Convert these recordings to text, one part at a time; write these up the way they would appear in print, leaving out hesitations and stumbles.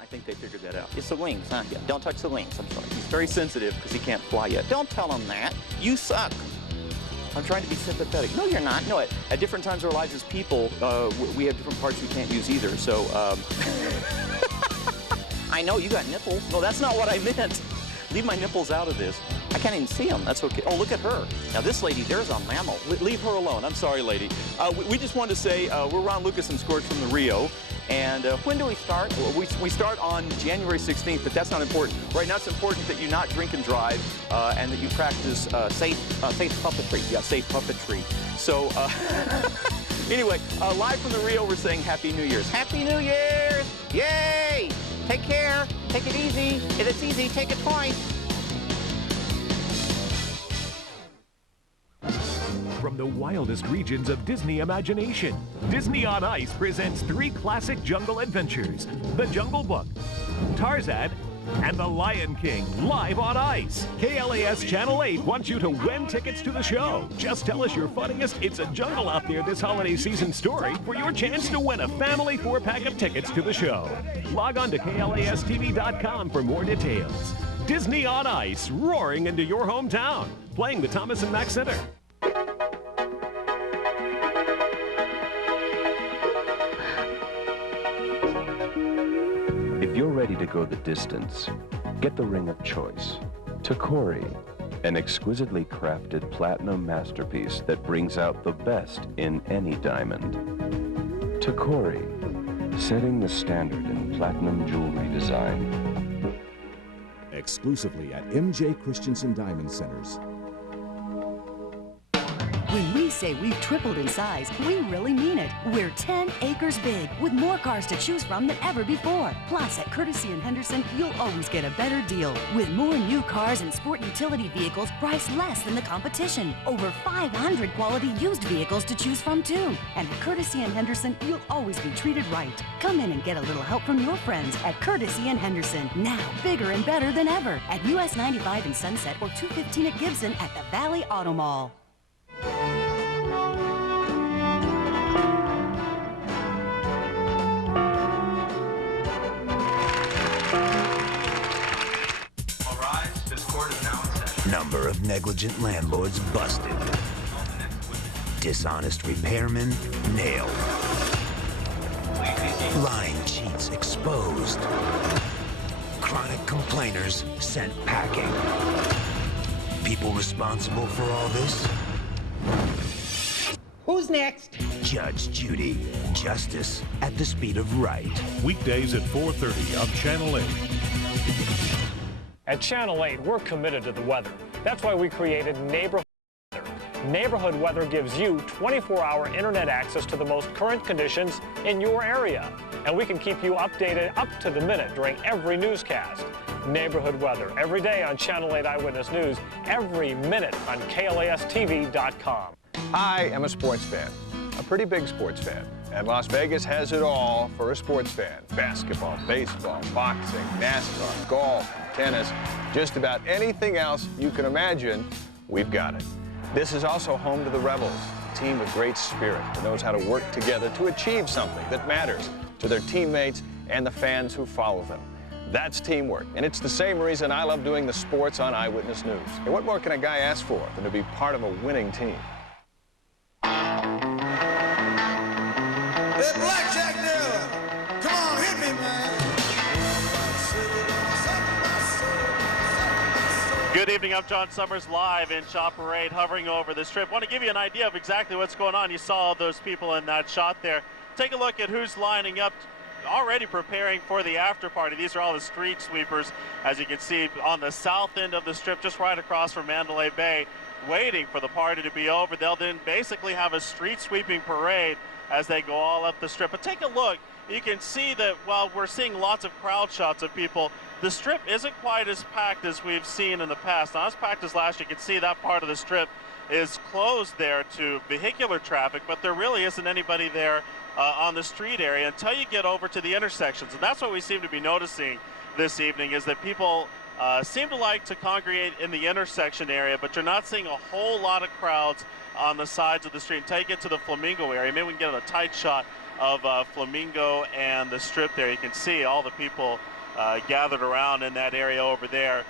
I think they figured that out. It's the wings, huh? Yeah, don't touch the wings. I'm sorry. He's very sensitive because he can't fly yet. Don't tell him that. You suck. I'm trying to be sympathetic. No, you're not. No, at different times of our lives as people, we have different parts we can't use either. So, I know you got nipples. No, that's not what I meant. Leave my nipples out of this. I can't even see them. That's okay. Oh, look at her. Now, this lady, there's a mammal. Leave her alone. I'm sorry, lady. We just wanted to say we're Ron Lucas and Scorch from the Rio. And when do we start? Well, we start on January 16th, but that's not important. Right now, it's important that you not drink and drive and that you practice safe puppetry. Yeah, safe puppetry. So, anyway, live from the Rio, we're saying Happy New Year's. Happy New Year's! Yay! Take care. Take it easy. If it's easy, take it twice. From the wildest regions of Disney imagination, Disney on Ice presents 3 classic jungle adventures: The Jungle Book, Tarzan, and The Lion King, live on ice. KLAS Channel 8 wants you to win tickets to the show. Just tell us your funniest "It's a Jungle Out There This Holiday Season" story for your chance to win a family 4-pack of tickets to the show. Log on to KLAS-TV.com for more details. Disney on Ice, roaring into your hometown, playing the Thomas and Mack Center. If you're ready to go the distance, get the ring of choice. Tacori, an exquisitely crafted platinum masterpiece that brings out the best in any diamond. Tacori, setting the standard in platinum jewelry design. Exclusively at MJ Christensen Diamond Centers. When we say we've tripled in size, we really mean it. We're 10 acres big, with more cars to choose from than ever before. Plus, at Courtesy and Henderson, you'll always get a better deal. With more new cars and sport utility vehicles priced less than the competition. Over 500 quality used vehicles to choose from, too. And at Courtesy and Henderson, you'll always be treated right. Come in and get a little help from your friends at Courtesy and Henderson. Now, bigger and better than ever. At US 95 in Sunset or 215 at Gibson at the Valley Auto Mall. Number of negligent landlords busted. Dishonest repairmen nailed. Lying cheats exposed. Chronic complainers sent packing. People responsible for all this? Who's next? Judge Judy. Justice at the speed of right. Weekdays at 4:30 on Channel 8. At Channel 8, we're committed to the weather. That's why we created Neighborhood Weather. Neighborhood Weather gives you 24-hour internet access to the most current conditions in your area. And we can keep you updated up to the minute during every newscast. Neighborhood Weather, every day on Channel 8 Eyewitness News, every minute on KLAS-TV.com. I am a sports fan, a pretty big sports fan. And Las Vegas has it all for a sports fan. Basketball, baseball, boxing, NASCAR, golf, tennis, just about anything else you can imagine, we've got it. This is also home to the Rebels, a team with great spirit that knows how to work together to achieve something that matters to their teammates and the fans who follow them. That's teamwork, and it's the same reason I love doing the sports on Eyewitness News. And what more can a guy ask for than to be part of a winning team? Hey, Blackjack dealer, come on, hit me, man. Good evening, I'm John Summers, live in Shop Parade, hovering over the Strip. Want to give you an idea of exactly what's going on. You saw all those people in that shot there. Take a look at who's lining up, already preparing for the after party. These are all the street sweepers, as you can see, on the south end of the Strip, just right across from Mandalay Bay, waiting for the party to be over. They'll then basically have a street sweeping parade as they go all up the Strip. But take a look. You can see that while we're seeing lots of crowd shots of people, the Strip isn't quite as packed as we've seen in the past. Not as packed as last year. You can see that part of the Strip is closed there to vehicular traffic, but there really isn't anybody there on the street area until you get over to the intersections. And that's what we seem to be noticing this evening, is that people seem to like to congregate in the intersection area, but you're not seeing a whole lot of crowds on the sides of the street. Until you get to the Flamingo area, maybe we can get a tight shot of Flamingo and the Strip there. You can see all the people gathered around in that area over there.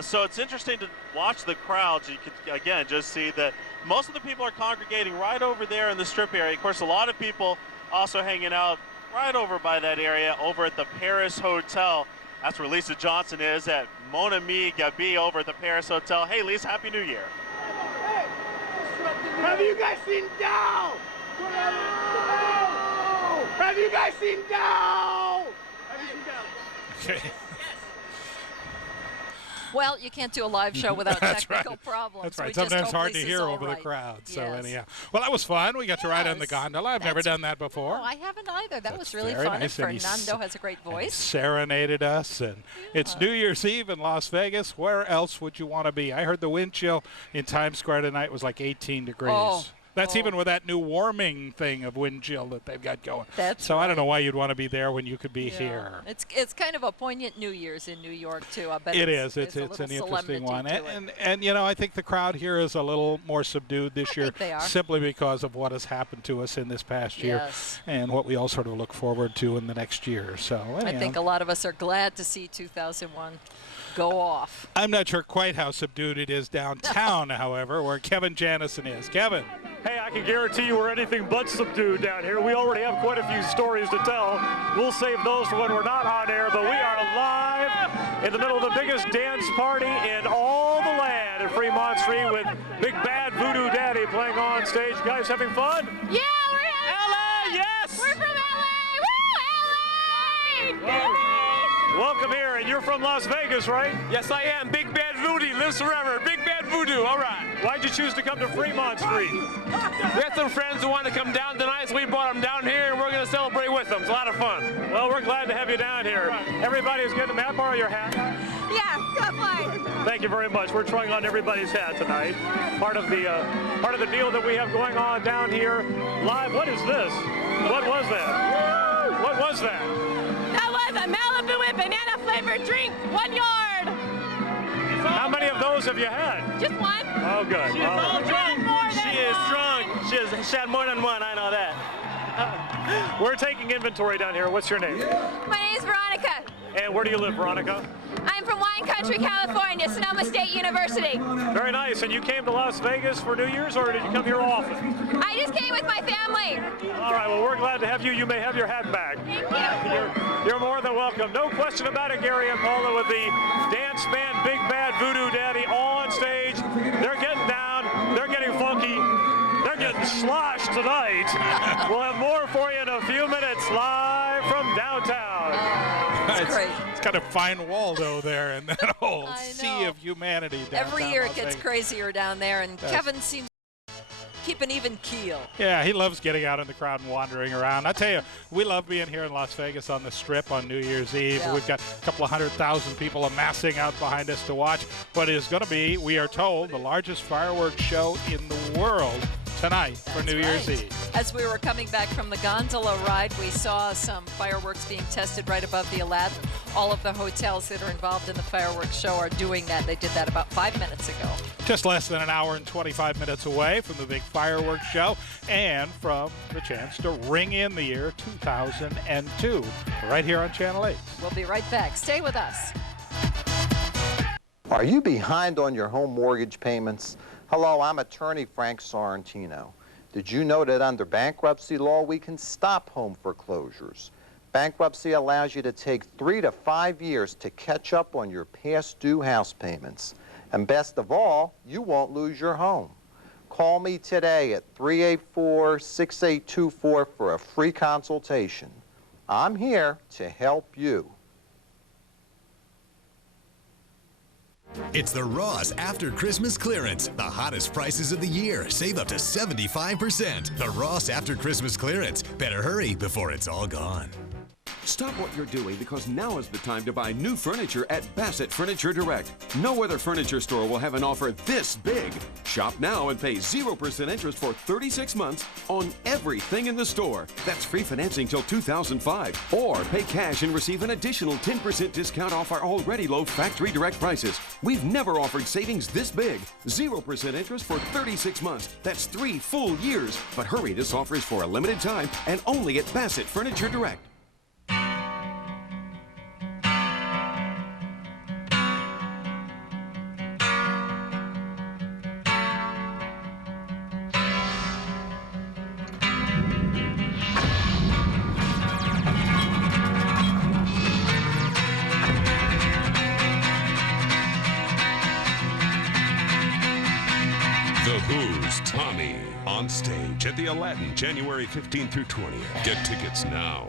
So it's interesting to watch the crowds. You can, again, just see that most of the people are congregating right over there in the Strip area. Of course, a lot of people also hanging out right over by that area over at the Paris Hotel. That's where Lisa Johnson is at Mon Ami Gabi over at the Paris Hotel. Hey, Lisa, Happy New Year. Hey, have you guys seen Dow? Have you guys seen Dow? Have you seen Dow? Okay. Well, you can't do a live show without technical problems. That's right. We Sometimes just hard to Lisa's hear all over right. the crowd. So Yes. anyhow, well, that was fun. We got to ride on the gondola. I've never done that before. No, I haven't either. That was really very fun. nice. And And Fernando has a great And voice. serenaded us, and it's New Year's Eve in Las Vegas. Where else would you want to be? I heard the wind chill in Times Square tonight was like 18 degrees. Oh. That's even with that new warming thing of wind chill that they've got going. That's so I don't know why you'd want to be there when you could be Yeah. here. It's kind of a poignant New Year's in New York too. I bet It it's, is. It's a an little interesting solemnity one. to it. And you know, I think the crowd here is a little more subdued this year think they are. simply because of what has happened to us in this past year Yes. and what we all sort of look forward to in the next year. So I anyhow. think a lot of us are glad to see 2001 go off. I'm not sure quite how subdued it is downtown, however, where Kevin Janison is. Kevin. Hey, I can guarantee you we're anything but subdued down here. We already have quite a few stories to tell. We'll save those for when we're not on air, but we are live in the middle of the biggest dance party in all the land at Fremont Street with Big Bad Voodoo Daddy playing on stage. You guys having fun? Yeah, we're having LA, yes! We're from LA! Woo, LA! Welcome here, and you're from Las Vegas, right? Yes, I am. Big Bad Voodoo lives forever. Big Bad Voodoo, all right. Why'd you choose to come to Fremont Street? We had some friends who wanted to come down tonight, so we brought them down here, and we're going to celebrate with them. It's a lot of fun. Well, we're glad to have you down here. Everybody's getting, may I borrow your hat? Yeah, come on. Thank you very much. We're trying on everybody's hat tonight. Part of the deal that we have going on down here live. What is this? What was that? What was that? That was a Malibu and banana flavored drink. 1 yard. How many of those have you had? Just one. Oh, good. She is all drunk. She is drunk. She had more than one. I know that. We're taking inventory down here. What's your name? My name is Veronica. And where do you live, Veronica? I'm from Wine Country, California, Sonoma State University. Very nice. And you came to Las Vegas for New Year's, or did you come here often? I just came with my family. All right. Well, we're glad to have you. You may have your hat back. Thank you. You're more than welcome. No question about it, Gary and Paula, with the dance band Big Bad Voodoo Daddy all on stage. They're getting down. They're getting funky. They're getting sloshed tonight. We'll have more for you in a few minutes live from downtown. It's great. It's kind of fine Waldo there in that whole I sea know. of humanity downtown Every year Las it gets Vegas. crazier down there, and Yes. Kevin seems to keep an even keel. Yeah, he loves getting out in the crowd and wandering around. I tell you, we love being here in Las Vegas on the Strip on New Year's Eve. Yeah. We've got a couple of 100,000 people amassing out behind us to watch what is going to be, we are told, the largest fireworks show in the world tonight for New Year's Eve. As we were coming back from the gondola ride, we saw some fireworks being tested right above the Aladdin. All of the hotels that are involved in the fireworks show are doing that. They did that about 5 minutes ago. Just less than an hour and 25 minutes away from the big fireworks show and from the chance to ring in the year 2002 right here on Channel 8. We'll be right back. Stay with us. Are you behind on your home mortgage payments? Hello, I'm attorney Frank Sorrentino. Did you know that under bankruptcy law we can stop home foreclosures? Bankruptcy allows you to take 3 to 5 years to catch up on your past due house payments. And best of all, you won't lose your home. Call me today at 384-6824 for a free consultation. I'm here to help you. It's the Ross After Christmas Clearance. The hottest prices of the year. Save up to 75%. The Ross After Christmas Clearance. Better hurry before it's all gone. Stop what you're doing because now is the time to buy new furniture at Bassett Furniture Direct. No other furniture store will have an offer this big. Shop now and pay 0% interest for 36 months on everything in the store. That's free financing till 2005. Or pay cash and receive an additional 10% discount off our already low factory direct prices. We've never offered savings this big. 0% interest for 36 months. That's 3 full years. But hurry, this offer is for a limited time and only at Bassett Furniture Direct. The Who's Tommy on stage at the Aladdin, January 15th through 20th. Get tickets now.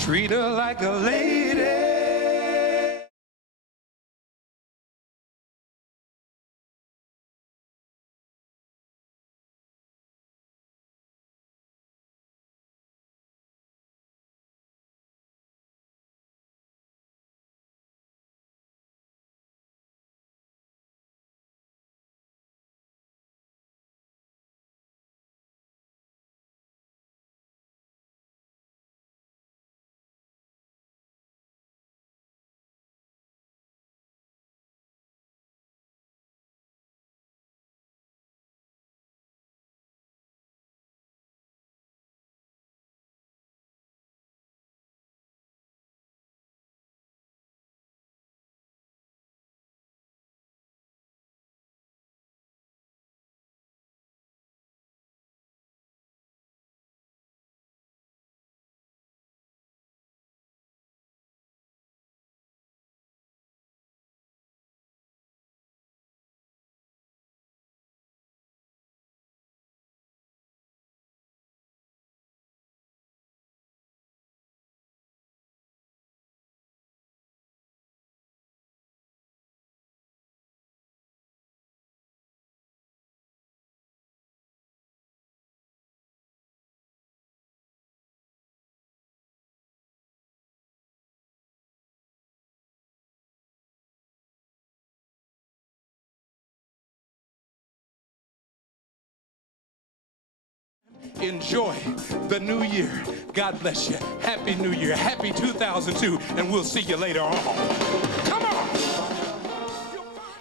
Treat her like a lady. Enjoy the new year. God bless you. Happy New Year. Happy 2002. And we'll see you later on. Come on.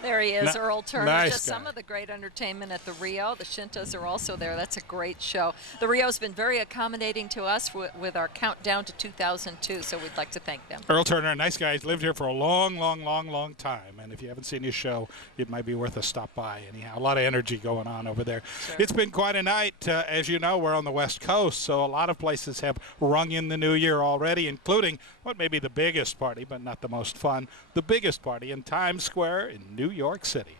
There he is, Earl Turner. Nice Just guy. some of the great entertainment at the Rio. The Shintas are also there. That's a great show. The Rio's been very accommodating to us with our countdown to 2002, so we'd like to thank them. Earl Turner, a nice guy. He's lived here for a long, long, long, long time. And if you haven't seen his show, it might be worth a stop by anyhow. A lot of energy going on over there. Sure. It's been quite a night. As you know, we're on the West Coast, so a lot of places have rung in the new year already, including what may be the biggest party, but not the most fun, the biggest party in Times Square in New York City.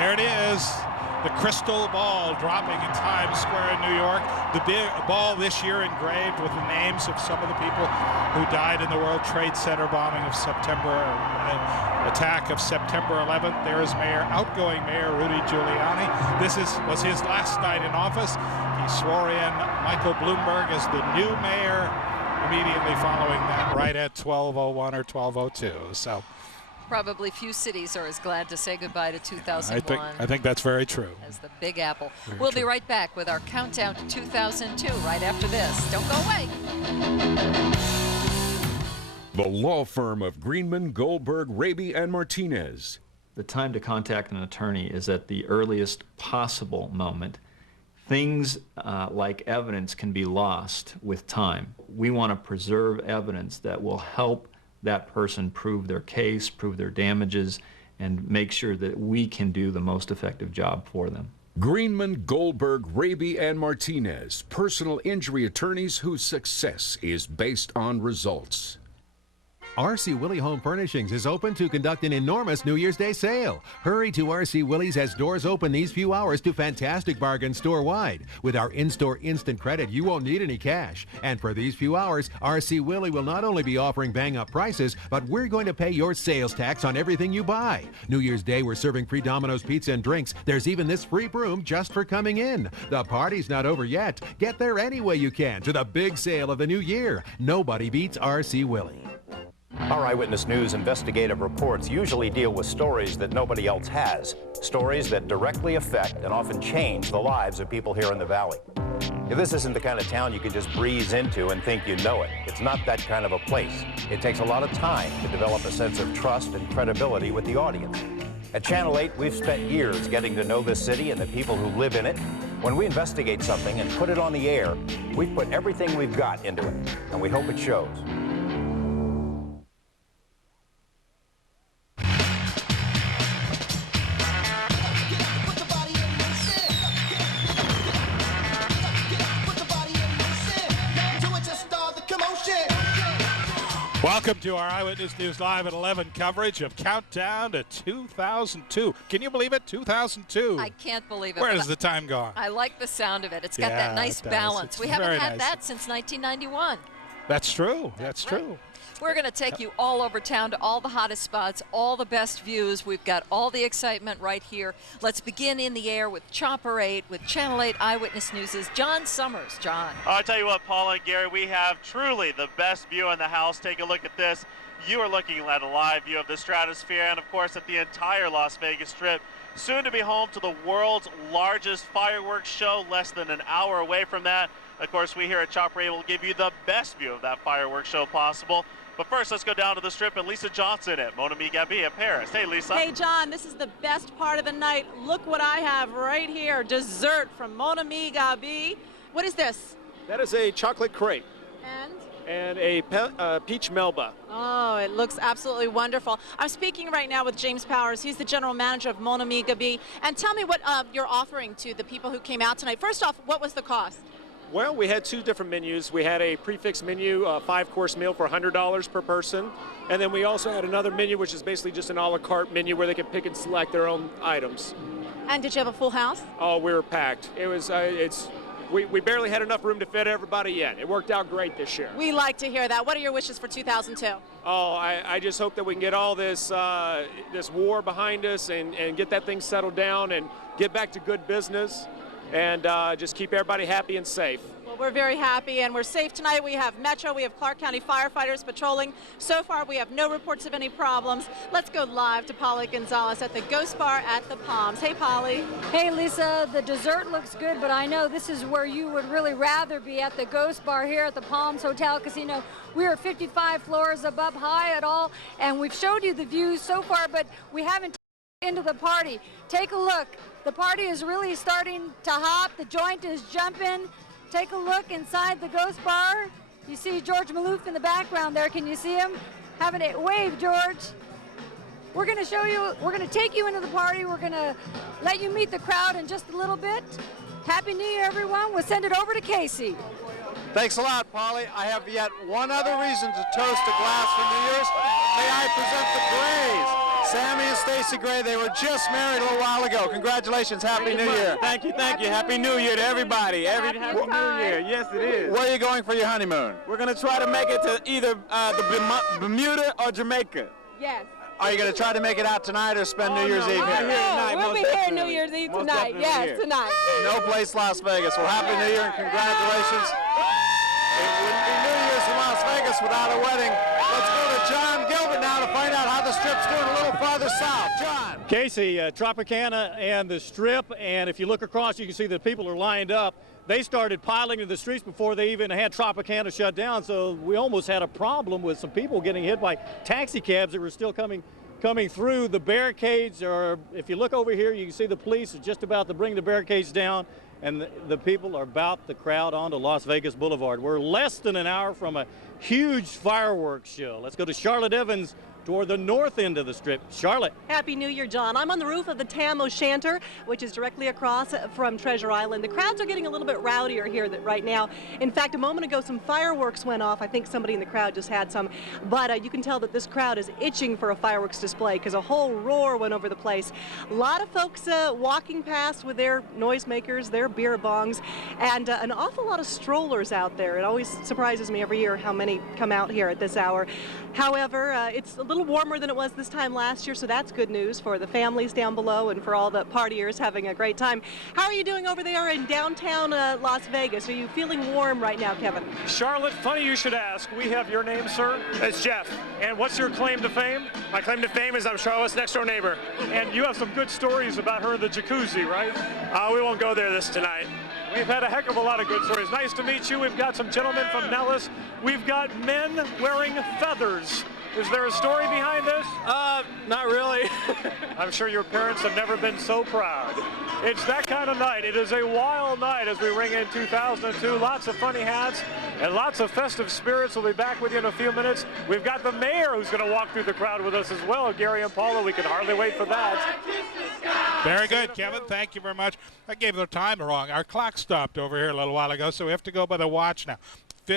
There it is, the crystal ball dropping in Times Square in New York. The big ball this year engraved with the names of some of the people who died in the World Trade Center bombing of attack of September 11th. There is outgoing Mayor Rudy Giuliani. This was his last night in office. He swore in Michael Bloomberg as the new mayor immediately following that, right at 12:01 or 12:02. So Probably few cities are as glad to say goodbye to 2001. I think that's very true. As the Big Apple. Very We'll true. be right back with our countdown to 2002 right after this. Don't go away. The law firm of Greenman, Goldberg, Raby, and Martinez. The time to contact an attorney is at the earliest possible moment. things like evidence can be lost with time. We want to preserve evidence that will help that person prove their case, prove their damages, and make sure that we can do the most effective job for them. Greenman, Goldberg, Raby, and Martinez, personal injury attorneys whose success is based on results. R.C. Willey Home Furnishings is open to conduct an enormous New Year's Day sale. Hurry to R.C. Willey's as doors open these few hours to fantastic bargains store-wide. With our in-store instant credit, you won't need any cash. And for these few hours, R.C. Willey will not only be offering bang-up prices, but we're going to pay your sales tax on everything you buy. New Year's Day, we're serving free Domino's pizza and drinks. There's even this free broom just for coming in. The party's not over yet. Get there any way you can to the big sale of the new year. Nobody beats R.C. Willey. Our Eyewitness News investigative reports usually deal with stories that nobody else has, stories that directly affect and often change the lives of people here in the Valley. If this isn't the kind of town you can just breeze into and think you know it, it's not that kind of a place. It takes a lot of time to develop a sense of trust and credibility with the audience. At Channel 8, we've spent years getting to know this city and the people who live in it. When we investigate something and put it on the air, we've put everything we've got into it, and we hope it shows. Welcome to our Eyewitness News Live at 11 coverage of Countdown to 2002. Can you believe it? 2002. I can't believe it. Where has the time gone? I like the sound of it. It's got that nice balance. We haven't had that since 1991. That's true. That's true. We're going to take you all over town to all the hottest spots, all the best views. We've got all the excitement right here. Let's begin in the air with Chopper 8, with Channel 8 Eyewitness News' John Summers. John. I'll tell you what, Paula and Gary, we have truly the best view in the house. Take a look at this. You are looking at a live view of the stratosphere and, of course, at the entire Las Vegas Strip. Soon to be home to the world's largest fireworks show, less than an hour away from that. Of course, we here at Chopper 8 will give you the best view of that fireworks show possible. But first, let's go down to the Strip and Lisa Johnson at Mon Ami Gabi at Paris. Hey, Lisa. Hey, John, this is the best part of the night. Look what I have right here, dessert from Mon Ami Gabi. What is this? That is a chocolate crepe. And a peach melba. Oh, it looks absolutely wonderful. I'm speaking right now with James Powers. He's the general manager of Mon Ami Gabi. And tell me what you're offering to the people who came out tonight. First off, what was the cost? Well, we had two different menus. We had a prefix menu, a 5-course meal for $100 per person. And then we also had another menu, which is basically just an a la carte menu where they can pick and select their own items. And did you have a full house? Oh, we were packed. It was, we barely had enough room to fit everybody in. It worked out great this year. We like to hear that. What are your wishes for 2002? Oh, I just hope that we can get all this this war behind us and get that thing settled down and get back to good business. And just keep everybody happy and safe. Well, we're very happy and we're safe tonight. We have Metro, we have Clark County firefighters patrolling. So far, we have no reports of any problems. Let's go live to Polly Gonzalez at the Ghost Bar at the Palms. Hey, Polly. Hey, Lisa, the dessert looks good, but I know this is where you would really rather be, at the Ghost Bar here at the Palms Hotel Casino. We are 55 floors above Hyatt all, and we've showed you the views so far, but we haven't into the party. Take a look. The party is really starting to hop. The joint is jumping. Take a look inside the Ghost Bar. You see George Maloof in the background there. Can you see him? Having a wave, George. We're going to show you, we're going to take you into the party. We're going to let you meet the crowd in just a little bit. Happy New Year, everyone. We'll send it over to Casey. Thanks a lot, Polly. I have yet one other reason to toast a glass for New Year's. May I present the Grays. Sammy and Stacy Gray, they were just married a little while ago. Congratulations, Happy New Year. Thank you, thank you. Happy New Year to everybody. Happy New Year. Yes, it is. Where are you going for your honeymoon? We're going to try to make it to either the Bermuda or Jamaica. Yes. Are you going to try to make it out tonight or spend New Year's Eve here? No, we'll be here New Year's Eve tonight. Yes, tonight. No place Las Vegas. Well, Happy New Year and congratulations. It wouldn't be New Year's in Las Vegas without a wedding. Let's go to John Gilbert now to find out how the Strip's doing a little farther south. John. Casey, Tropicana and the Strip, and if you look across, you can see that people are lined up. They started piling into the streets before they even had Tropicana shut down, so we almost had a problem with some people getting hit by taxi cabs that were still coming through. The barricades are, if you look over here, you can see the police are just about to bring the barricades down, and the people are about to crowd onto Las Vegas Boulevard. We're less than an hour from a huge fireworks show. Let's go to Charlotte Evans toward the north end of the Strip. Charlotte. Happy New Year, John. I'm on the roof of the Tam O'Shanter, which is directly across from Treasure Island. The crowds are getting a little bit rowdier here right now. In fact, a moment ago, some fireworks went off. I think somebody in the crowd just had some. But you can tell that this crowd is itching for a fireworks display because a whole roar went over the place. A lot of folks walking past with their noisemakers, their beer bongs, and an awful lot of strollers out there. It always surprises me every year how many come out here at this hour. However, it's a little warmer than it was this time last year, so that's good news for the families down below and for all the partiers having a great time. How are you doing over there in downtown Las Vegas? Are you feeling warm right now, Kevin? Charlotte, funny you should ask. We have your name, sir. It's Jeff. And what's your claim to fame? My claim to fame is I'm Charlotte's next door neighbor. And you have some good stories about her in the jacuzzi, right? We won't go there tonight. We've had a heck of a lot of good stories. Nice to meet you. We've got some gentlemen from Nellis. We've got men wearing feathers. Is there a story behind this? Not really. I'm sure your parents have never been so proud. It's that kind of night. It is a wild night as we ring in 2002. Lots of funny hats and lots of festive spirits. We'll be back with you in a few minutes. We've got the mayor who's going to walk through the crowd with us as well, Gary and Paula. We can hardly wait for that. Very good, Kevin. Thank you very much. I gave the time wrong. Our clock stopped over here a little while ago, so we have to go by the watch now.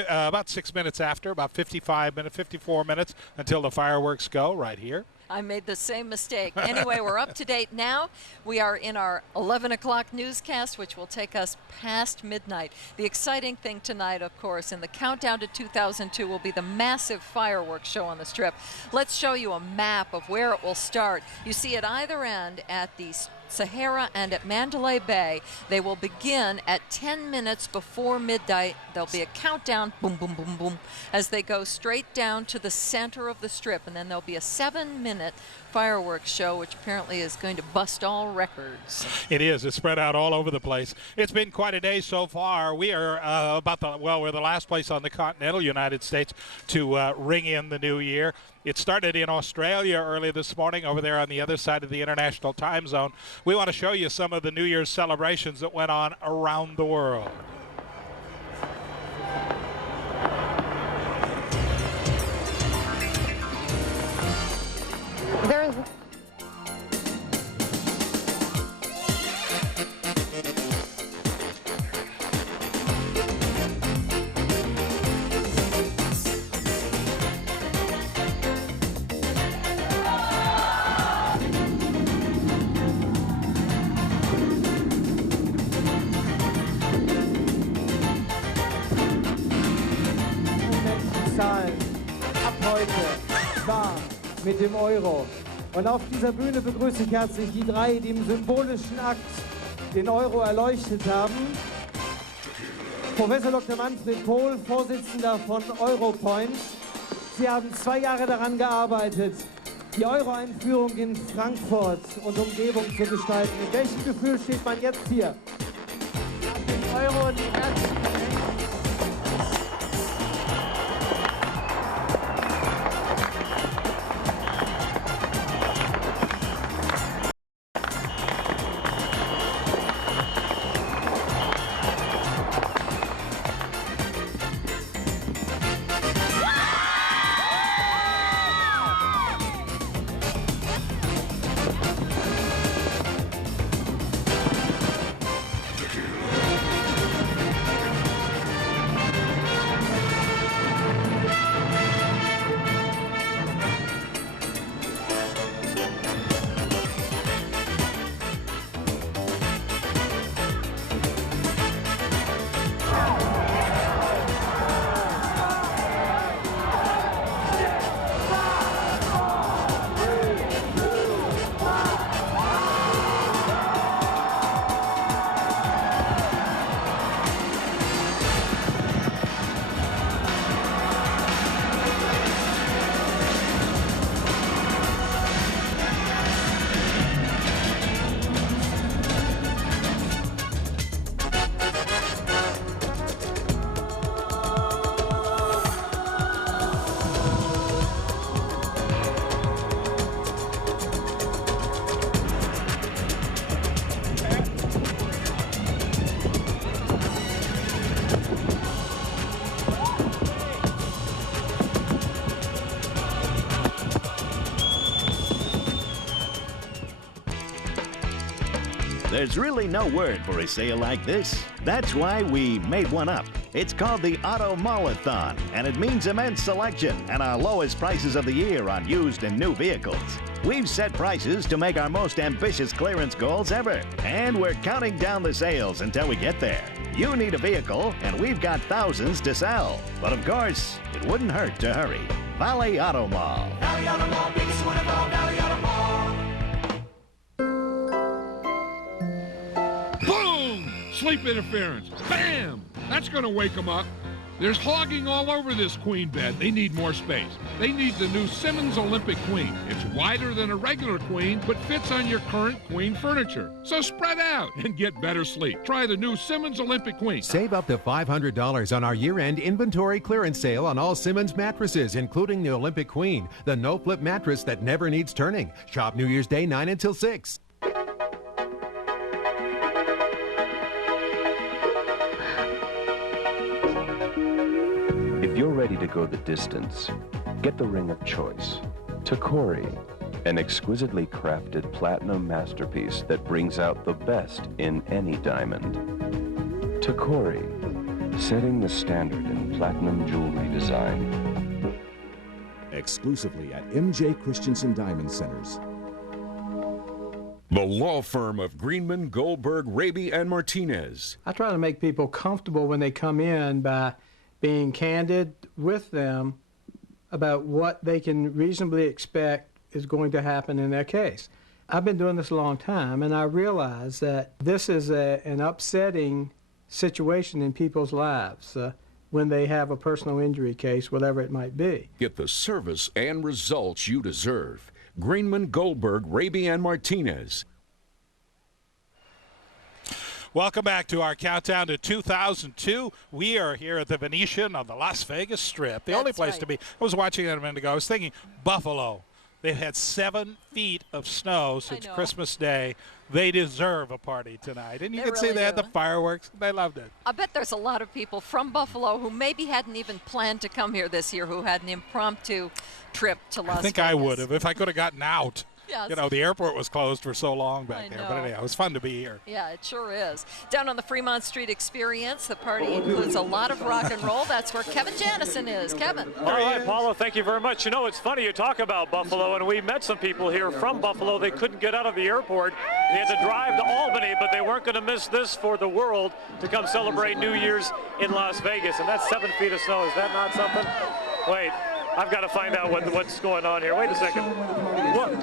About 6 minutes after, about 54 minutes until the fireworks go right here. I made the same mistake. Anyway, we're up to date now. We are in our 11 o'clock newscast, which will take us past midnight. The exciting thing tonight, of course, in the countdown to 2002 will be the massive fireworks show on the Strip. Let's show you a map of where it will start. You see at either end at the Sahara and at Mandalay Bay. They will begin at 10 minutes before midnight. There'll be a countdown, boom, boom, boom, boom, as they go straight down to the center of the Strip. And then there'll be a 7-minute fireworks show, which apparently is going to bust all records. It is. It's spread out all over the place. It's been quite a day so far. We are we're the last place on the continental United States to ring in the new year. It started in Australia early this morning over there on the other side of the international time zone. We want to show you some of the New Year's celebrations that went on around the world. There's Zahlen ab heute wahr mit dem Euro. Und auf dieser Bühne begrüße ich herzlich die drei, die im symbolischen Akt den Euro erleuchtet haben. Professor Dr. Manfred Pohl, Vorsitzender von Europoint. Sie haben 2 Jahre daran gearbeitet, die Euro-Einführung in Frankfurt und Umgebung zu gestalten. Mit welchem Gefühl steht man jetzt hier? Den Euro in die Herzen. There's really no word for a sale like this. That's why we made one up. It's called the Auto Mall-a-thon, and it means immense selection and our lowest prices of the year on used and new vehicles. We've set prices to make our most ambitious clearance goals ever, and we're counting down the sales until we get there. You need a vehicle, and we've got thousands to sell. But of course, it wouldn't hurt to hurry. Valley Auto Mall. Valley Auto Mall, biggest one of all, Valley Auto Mall. Boom! Sleep interference. Bam! That's going to wake them up. There's hogging all over this queen bed. They need more space. They need the new Simmons Olympic Queen. It's wider than a regular queen, but fits on your current queen furniture. So spread out and get better sleep. Try the new Simmons Olympic Queen. Save up to $500 on our year-end inventory clearance sale on all Simmons mattresses, including the Olympic Queen, the no-flip mattress that never needs turning. Shop New Year's Day 9 until 6. If you're ready to go the distance, get the ring of choice. Tacori, an exquisitely crafted platinum masterpiece that brings out the best in any diamond. Tacori, setting the standard in platinum jewelry design. Exclusively at M.J. Christensen Diamond Centers. The law firm of Greenman, Goldberg, Raby, and Martinez. I try to make people comfortable when they come in by being candid with them about what they can reasonably expect is going to happen in their case. I've been doing this a long time, and I realize that this is an upsetting situation in people's lives when they have a personal injury case, whatever it might be. Get the service and results you deserve. Greenman, Goldberg, Raby, and Martinez. Welcome back to our countdown to 2002. We are here at the Venetian on the Las Vegas Strip. The only place to be. I was watching that a minute ago. I was thinking Buffalo. They've had 7 feet of snow since Christmas Day. They deserve a party tonight. And you can see they had the fireworks. They loved it. I bet there's a lot of people from Buffalo who maybe hadn't even planned to come here this year, who had an impromptu trip to Las Vegas. I think I would have if I could have gotten out. Yes. You know, the airport was closed for so long back there. But anyhow, it was fun to be here. Yeah, it sure is. Down on the Fremont Street Experience, the party includes a lot of rock and roll. That's where Kevin Janison is. Kevin. All right, Paula, thank you very much. You know, it's funny you talk about Buffalo, and we met some people here from Buffalo. They couldn't get out of the airport. They had to drive to Albany, but they weren't going to miss this for the world to come celebrate New Year's in Las Vegas. And that's 7 feet of snow. Is that not something? Wait. I've got to find out what's going on here. Wait a second.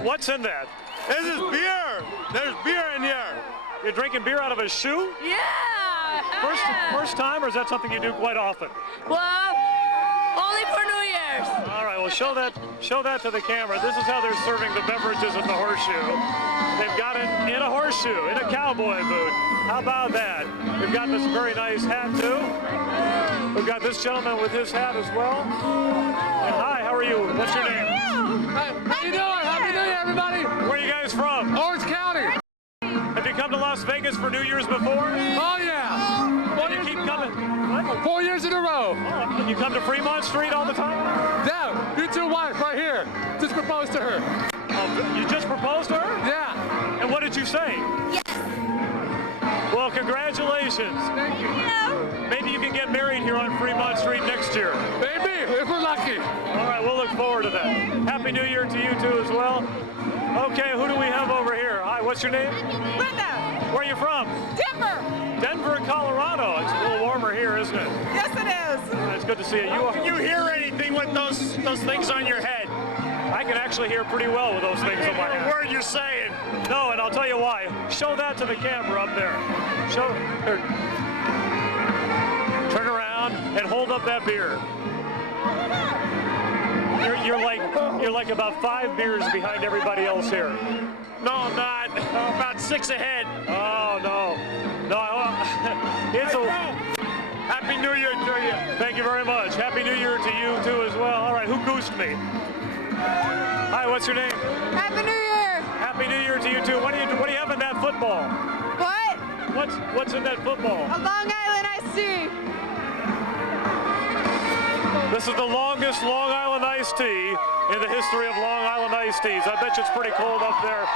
What's in that? This is beer. There's beer in here. You're drinking beer out of a shoe? Yeah. First time, or is that something you do quite often? Well, only for New Year's. All right. Well, show that to the camera. This is how they're serving the beverages at the horseshoe. They've got it in a horseshoe, in a cowboy boot. How about that? We've got this very nice hat too. We've got this gentleman with his hat as well. And hi, how are you? What's your name? How you doing? Happy New Year, everybody. Where are you guys from? Orange County. Have you come to Las Vegas for New Year's before? Oh, yeah. And you keep coming? What? 4 years in a row. Oh, you come to Fremont Street all the time? Yeah, future wife right here. Just proposed to her. Oh, you just proposed to her? Yeah. And what did you say? Yes. Well, congratulations. Thank you. Maybe you can get married here on Fremont Street next year. Maybe, if we're lucky. All right, we'll look forward to that. Happy New Year to you, too, as well. Okay, who do we have over here? Hi, what's your name? Linda. Where are you from? Denver. Denver, Colorado. It's a little warmer here, isn't it? Yes, it is. It's good to see you. Can you hear anything with those things on your head? I can actually hear pretty well with those things on my head. What word you're saying? No, and I'll tell you why. Show that to the camera up there. Show her. Turn around and hold up that beer. You're like about 5 beers behind everybody else here. No, I'm not. I'm about 6 ahead. Oh no, it's a. Happy New Year to you. Thank you very much. Happy New Year to you too as well. All right, who goosed me? Hi, what's your name? Happy New Year. Happy New Year to you too. What do you have in that football? What? What's in that football? A Long Island iced tea. This is the longest Long Island iced tea in the history of Long Island iced teas. I bet you it's pretty cold up there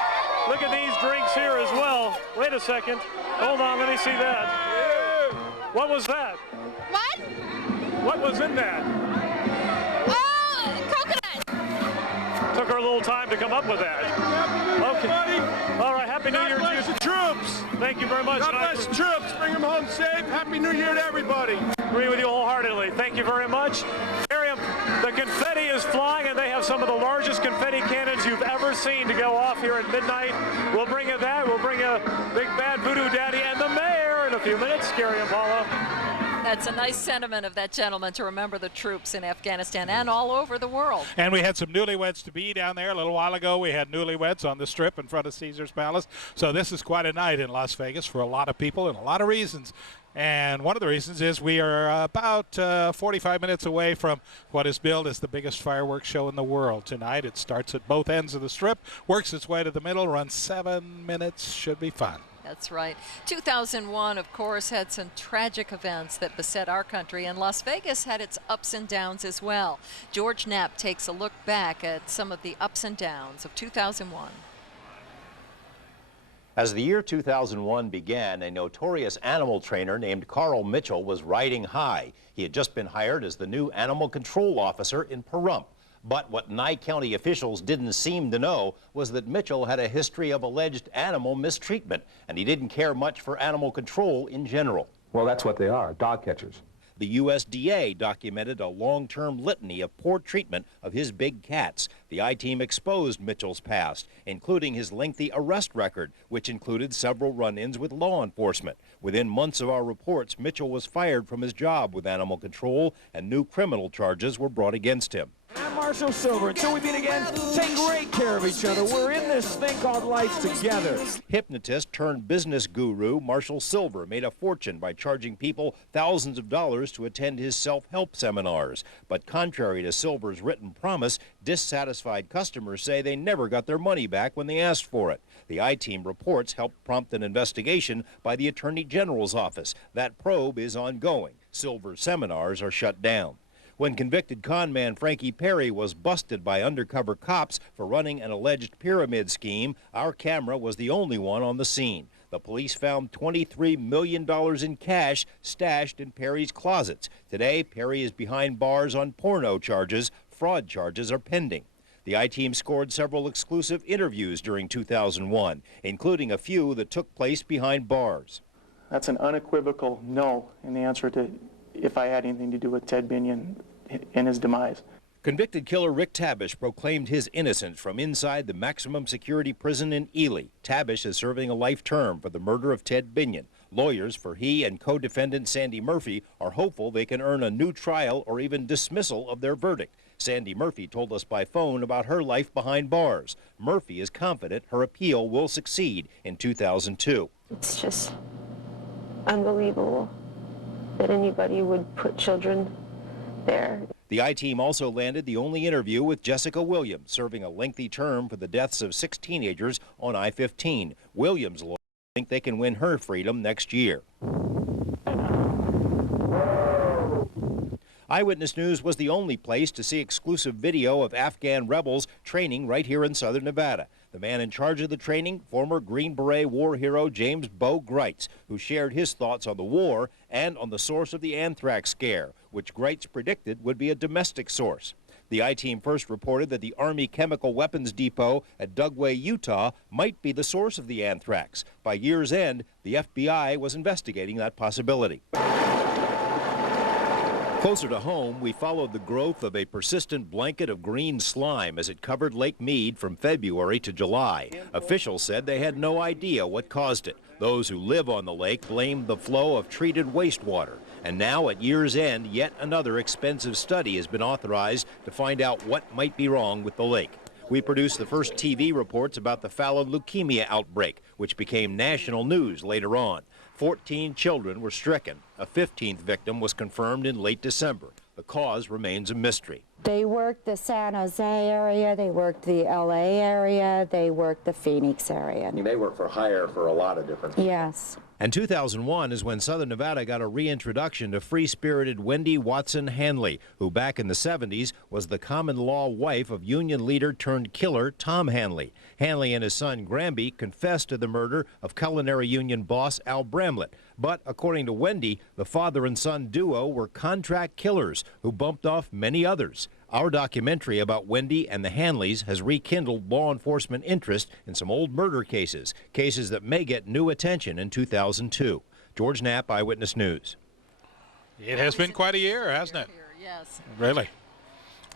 Look at these drinks here as well. Wait a second. Hold on, let me see that. What was that? What? What was in that? Oh, coconut. Took her a little time to come up with that. Okay. All right, Happy New Year to you. The troops. Thank you very much. God bless the troops. Bring them home safe. Happy New Year to everybody. Agree with you wholeheartedly. Thank you very much. Miriam, the confetti is flying, and they have some of the largest confetti cannons you've ever seen to go off here at midnight. We'll bring you that. We'll bring you Big Bad Voodoo Daddy and the mayor in a few minutes. Gary and Paula. That's a nice sentiment of that gentleman to remember the troops in Afghanistan and all over the world. And we had some newlyweds to be down there a little while ago. We had newlyweds on the Strip in front of Caesar's Palace. So this is quite a night in Las Vegas for a lot of people and a lot of reasons. And one of the reasons is we are about 45 minutes away from what is billed as the biggest fireworks show in the world tonight. It starts at both ends of the Strip, works its way to the middle, runs 7 minutes, should be fun. That's right. 2001, of course, had some tragic events that beset our country, and Las Vegas had its ups and downs as well. George Knapp takes a look back at some of the ups and downs of 2001. As the year 2001 began, a notorious animal trainer named Carl Mitchell was riding high. He had just been hired as the new animal control officer in Pahrump. But what Nye County officials didn't seem to know was that Mitchell had a history of alleged animal mistreatment, and he didn't care much for animal control in general. Well, that's what they are, dog catchers. The USDA documented a long-term litany of poor treatment of his big cats. The I-Team exposed Mitchell's past, including his lengthy arrest record, which included several run-ins with law enforcement. Within months of our reports, Mitchell was fired from his job with animal control, and new criminal charges were brought against him. I'm Marshall Silver. Until we meet again, take great care of each other. We're in this thing called life together. Hypnotist turned business guru Marshall Silver made a fortune by charging people thousands of dollars to attend his self-help seminars. But contrary to Silver's written promise, dissatisfied customers say they never got their money back when they asked for it. The I-Team reports helped prompt an investigation by the Attorney General's office. That probe is ongoing. Silver's seminars are shut down. When convicted con man Frankie Perry was busted by undercover cops for running an alleged pyramid scheme, our camera was the only one on the scene. The police found $23 million in cash stashed in Perry's closets. Today, Perry is behind bars on porno charges. Fraud charges are pending. The I-Team scored several exclusive interviews during 2001, including a few that took place behind bars. That's an unequivocal no in the answer to if I had anything to do with Ted Binion and his demise. Convicted killer Rick Tabish proclaimed his innocence from inside the maximum security prison in Ely. Tabish is serving a life term for the murder of Ted Binion. Lawyers for he and co-defendant Sandy Murphy are hopeful they can earn a new trial or even dismissal of their verdict. Sandy Murphy told us by phone about her life behind bars. Murphy is confident her appeal will succeed in 2002. It's just unbelievable that anybody would put children there. The I-Team also landed the only interview with Jessica Williams, serving a lengthy term for the deaths of 6 teenagers on I-15. Williams' lawyers think they can win her freedom next year. Eyewitness News was the only place to see exclusive video of Afghan rebels training right here in southern Nevada. The man in charge of the training, former Green Beret war hero James Bo Greitz, who shared his thoughts on the war and on the source of the anthrax scare, which Greitz predicted would be a domestic source. The I-Team first reported that the Army Chemical Weapons Depot at Dugway, Utah, might be the source of the anthrax. By year's end, the FBI was investigating that possibility. Closer to home, we followed the growth of a persistent blanket of green slime as it covered Lake Mead from February to July. Officials said they had no idea what caused it. Those who live on the lake blamed the flow of treated wastewater. And now, at year's end, yet another expensive study has been authorized to find out what might be wrong with the lake. We produced the first TV reports about the Fallon leukemia outbreak, which became national news later on. 14 children were stricken. A 15th victim was confirmed in late December. The cause remains a mystery. They worked the San Jose area, they worked the LA area, they worked the Phoenix area. You may work for hire for a lot of different people. Yes. And 2001 is when Southern Nevada got a reintroduction to free-spirited Wendy Watson Hanley, who back in the 70s was the common-law wife of union leader-turned-killer Tom Hanley. Hanley and his son Granby confessed to the murder of culinary union boss Al Bramlett. But according to Wendy, the father and son duo were contract killers who bumped off many others. Our documentary about Wendy and the Hanleys has rekindled law enforcement interest in some old murder cases that may get new attention in 2002. George Knapp, Eyewitness News. It has been quite a year, hasn't it? Yes. Really.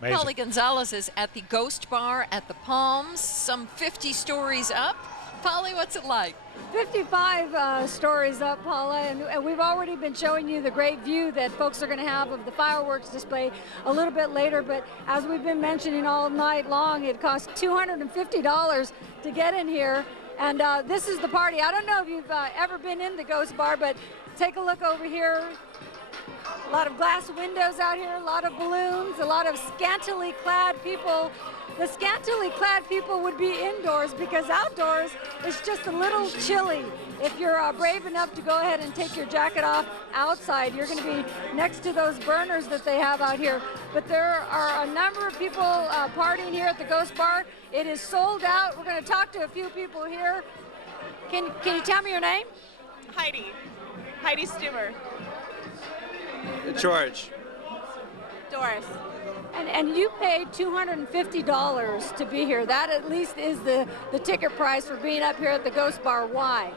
Amazing. Polly Gonzalez is at the Ghost Bar at the Palms, some 50 stories up. Polly, what's it like? 55 stories up, Paula, and we've already been showing you the great view that folks are going to have of the fireworks display a little bit later, but as we've been mentioning all night long, it costs $250 to get in here, and this is the party. I don't know if you've ever been in the Ghost Bar, but take a look over here. A lot of glass windows out here, a lot of balloons, a lot of scantily clad people. The scantily clad people would be indoors because outdoors it's just a little chilly. If you're brave enough to go ahead and take your jacket off outside, you're going to be next to those burners that they have out here. But there are a number of people partying here at the Ghost Bar. It is sold out. We're going to talk to a few people here. Can you tell me your name? Heidi Stuber. George. Doris. And you paid $250 to be here. That at least is the ticket price for being up here at the Ghost Bar. Why?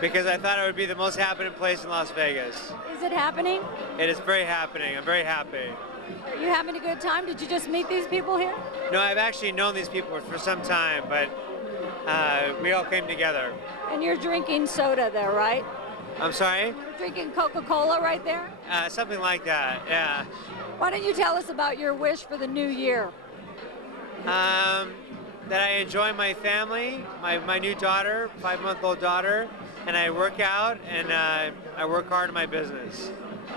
Because I thought it would be the most happening place in Las Vegas. Is it happening? It is very happening. I'm very happy. Are you having a good time? Did you just meet these people here? No, I've actually known these people for some time, but we all came together. And you're drinking soda there, right? I'm sorry? You're drinking Coca-Cola right there? Something like that, yeah. Why don't you tell us about your wish for the new year? That I enjoy my family, my new daughter, 5-month-old daughter, and I work out and I work hard in my business.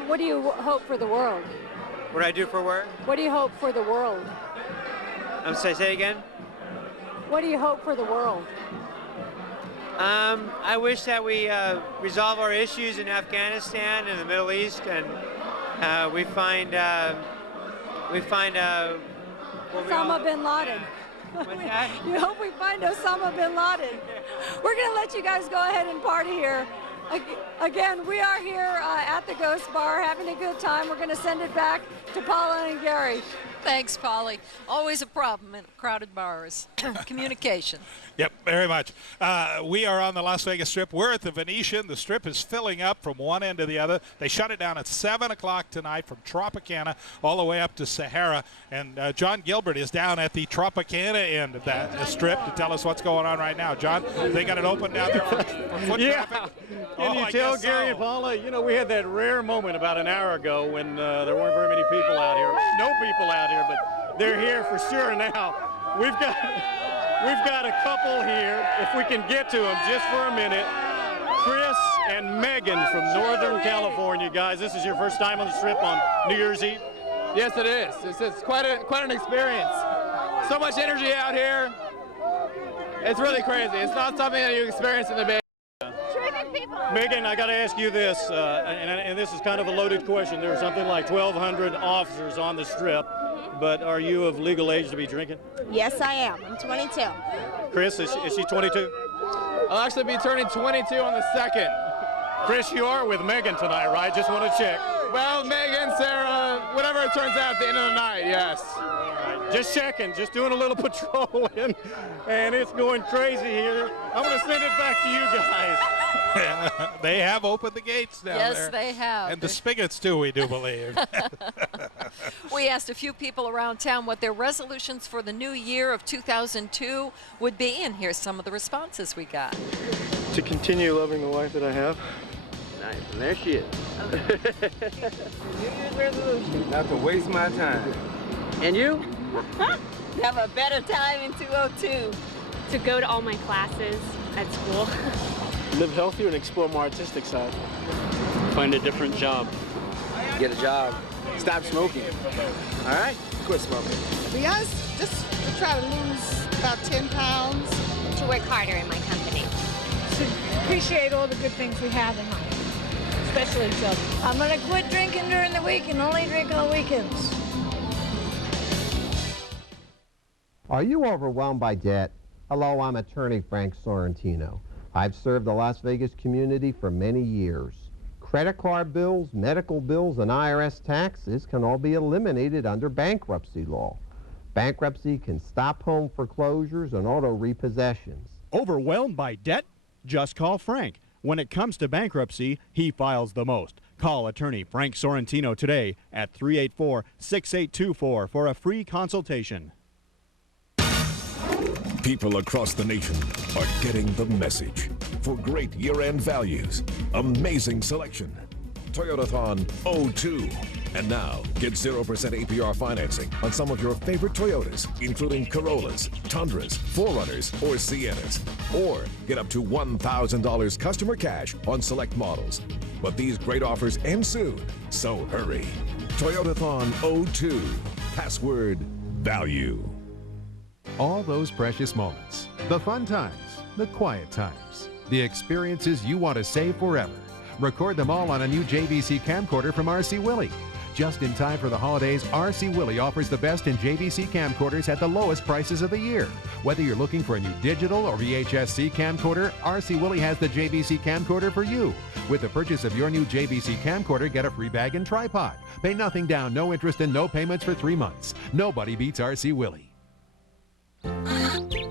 What do you hope for the world? What do I do for work? What do you hope for the world? I'm sorry, say again? What do you hope for the world? I wish that we resolve our issues in Afghanistan and the Middle East, and we find Osama bin Laden. What's that? You hope we find Osama bin Laden. We're going to let you guys go ahead and party here. Again, we are here at the Ghost Bar having a good time. We're going to send it back to Paula and Gary. Thanks, Polly. Always a problem in crowded bars. Communication. Yep, very much. We are on the Las Vegas Strip. We're at the Venetian. The Strip is filling up from one end to the other. They shut it down at 7 o'clock tonight from Tropicana all the way up to Sahara. And John Gilbert is down at the Tropicana end of that Strip to tell us what's going on right now. John, they got it open down there for foot traffic? Can you tell, Gary and Paula, you know, we had that rare moment about an hour ago when there weren't very many people out here. No people out here, but they're here for sure now. We've got a couple here, if we can get to them just for a minute. Chris and Megan from Northern California. Guys, this is your first time on the Strip on New Year's Eve? Yes, it is. It's quite an experience. So much energy out here. It's really crazy. It's not something that you experience in the Bay. Megan, I got to ask you this, and this is kind of a loaded question. There's something like 1,200 officers on the Strip, but are you of legal age to be drinking? Yes, I am. I'm 22. Chris, is she 22? I'll actually be turning 22 on the 2nd. Chris, you are with Megan tonight, right? Just want to check. Well, Megan, Sarah, whatever it turns out at the end of the night, yes. All right, just checking, just doing a little patrolling, and it's going crazy here. I'm going to send it back to you guys. They have opened the gates down there. Yes, they have. And the spigots, too, we do believe. We asked a few people around town what their resolutions for the new year of 2002 would be, and here's some of the responses we got. To continue loving the wife that I have. Nice, and there she is. New Year's resolution. Not to waste my time. And you? Have a better time in 2002. To go to all my classes at school. Live healthier and explore more artistic side. Find a different job. Get a job. Stop smoking. All right? Quit smoking. To be honest, just to try to lose about 10 pounds. To work harder in my company. To appreciate all the good things we have in life, especially children. I'm going to quit drinking during the week and only drink on weekends. Are you overwhelmed by debt? Hello, I'm attorney Frank Sorrentino. I've served the Las Vegas community for many years. Credit card bills, medical bills, and IRS taxes can all be eliminated under bankruptcy law. Bankruptcy can stop home foreclosures and auto repossessions. Overwhelmed by debt? Just call Frank. When it comes to bankruptcy, he files the most. Call attorney Frank Sorrentino today at 384-6824 for a free consultation. People across the nation are getting the message. For great year-end values, amazing selection, Toyotathon 02. And now, get 0% APR financing on some of your favorite Toyotas, including Corollas, Tundras, 4Runners, or Siennas. Or get up to $1,000 customer cash on select models. But these great offers end soon, so hurry. Toyotathon 02. Password value. All those precious moments, the fun times, the quiet times, the experiences you want to save forever. Record them all on a new JVC camcorder from RC Willey. Just in time for the holidays, RC Willey offers the best in JVC camcorders at the lowest prices of the year. Whether you're looking for a new digital or VHS-C camcorder, RC Willey has the JVC camcorder for you. With the purchase of your new JVC camcorder, get a free bag and tripod. Pay nothing down, no interest, and no payments for 3 months. Nobody beats RC Willey.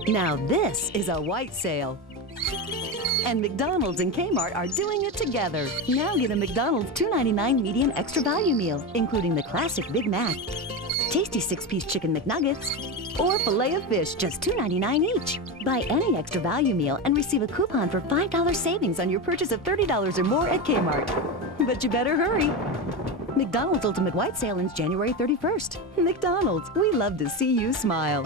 Now this is a white sale. And McDonald's and Kmart are doing it together. Now get a McDonald's $2.99 medium extra value meal, including the classic Big Mac, tasty 6-piece chicken McNuggets, or filet of fish, just $2.99 each. Buy any extra value meal and receive a coupon for $5 savings on your purchase of $30 or more at Kmart. But you better hurry. McDonald's Ultimate White Sale ends January 31st. McDonald's, we love to see you smile.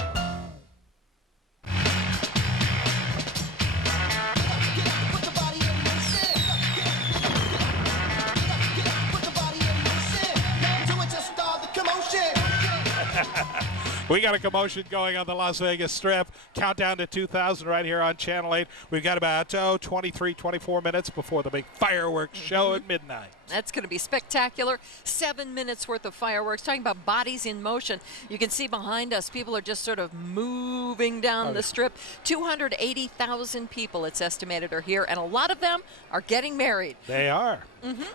We got a commotion going on the Las Vegas Strip. Countdown to 2000 right here on Channel 8. We've got about 23, 24 minutes before the big fireworks show at midnight. That's going to be spectacular. 7 minutes worth of fireworks. Talking about bodies in motion. You can see behind us, people are just sort of moving down the Strip. 280,000 people, it's estimated, are here, and a lot of them are getting married. They are.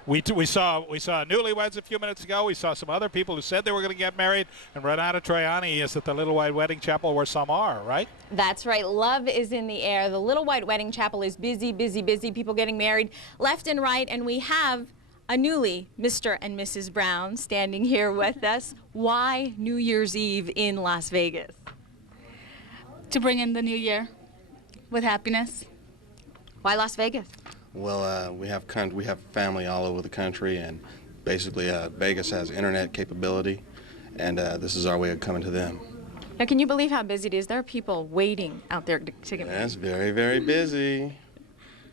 We saw newlyweds a few minutes ago. We saw some other people who said they were going to get married, and Renata Troiani is at the Little White Wedding Chapel where some are, right? That's right. Love is in the air. The Little White Wedding Chapel is busy, busy, busy. People getting married left and right, and we have a newly Mr. and Mrs. Brown standing here with us. Why New Year's Eve in Las Vegas? To bring in the new year with happiness. Why Las Vegas? Well, we have family all over the country, and basically Vegas has internet capability, and this is our way of coming to them. Now, can you believe how busy it is? There are people waiting out there to get married. That's very, very busy.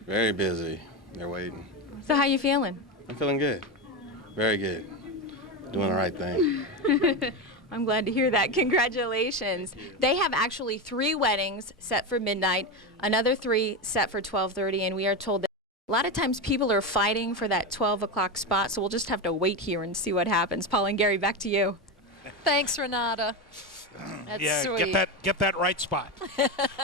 Very busy. They're waiting. So how you feeling? I'm feeling good. Very good. Doing the right thing. I'm glad to hear that. Congratulations. They have actually 3 weddings set for midnight, another 3 set for 12:30, and we are told that a lot of times people are fighting for that 12 o'clock spot, so we'll just have to wait here and see what happens. Paul and Gary, back to you. Thanks, Renata. That's sweet. Get that right spot.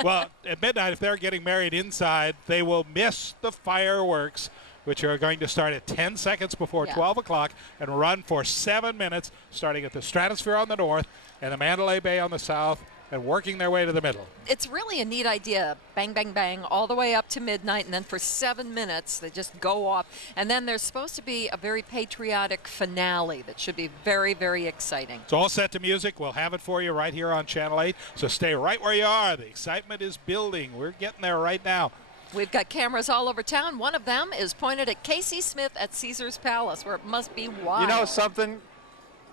Well, at midnight, if they're getting married inside, they will miss the fireworks, which are going to start at 10 seconds before 12 o'clock and run for 7 minutes, starting at the Stratosphere on the north and the Mandalay Bay on the south and working their way to the middle. It's really a neat idea. Bang, bang, bang, all the way up to midnight, and then for 7 minutes, they just go off. And then there's supposed to be a very patriotic finale that should be very, very exciting. It's all set to music. We'll have it for you right here on Channel 8. So stay right where you are. The excitement is building. We're getting there right now. We've got cameras all over town. One of them is pointed at Casey Smith at Caesar's Palace, where it must be wild. You know something?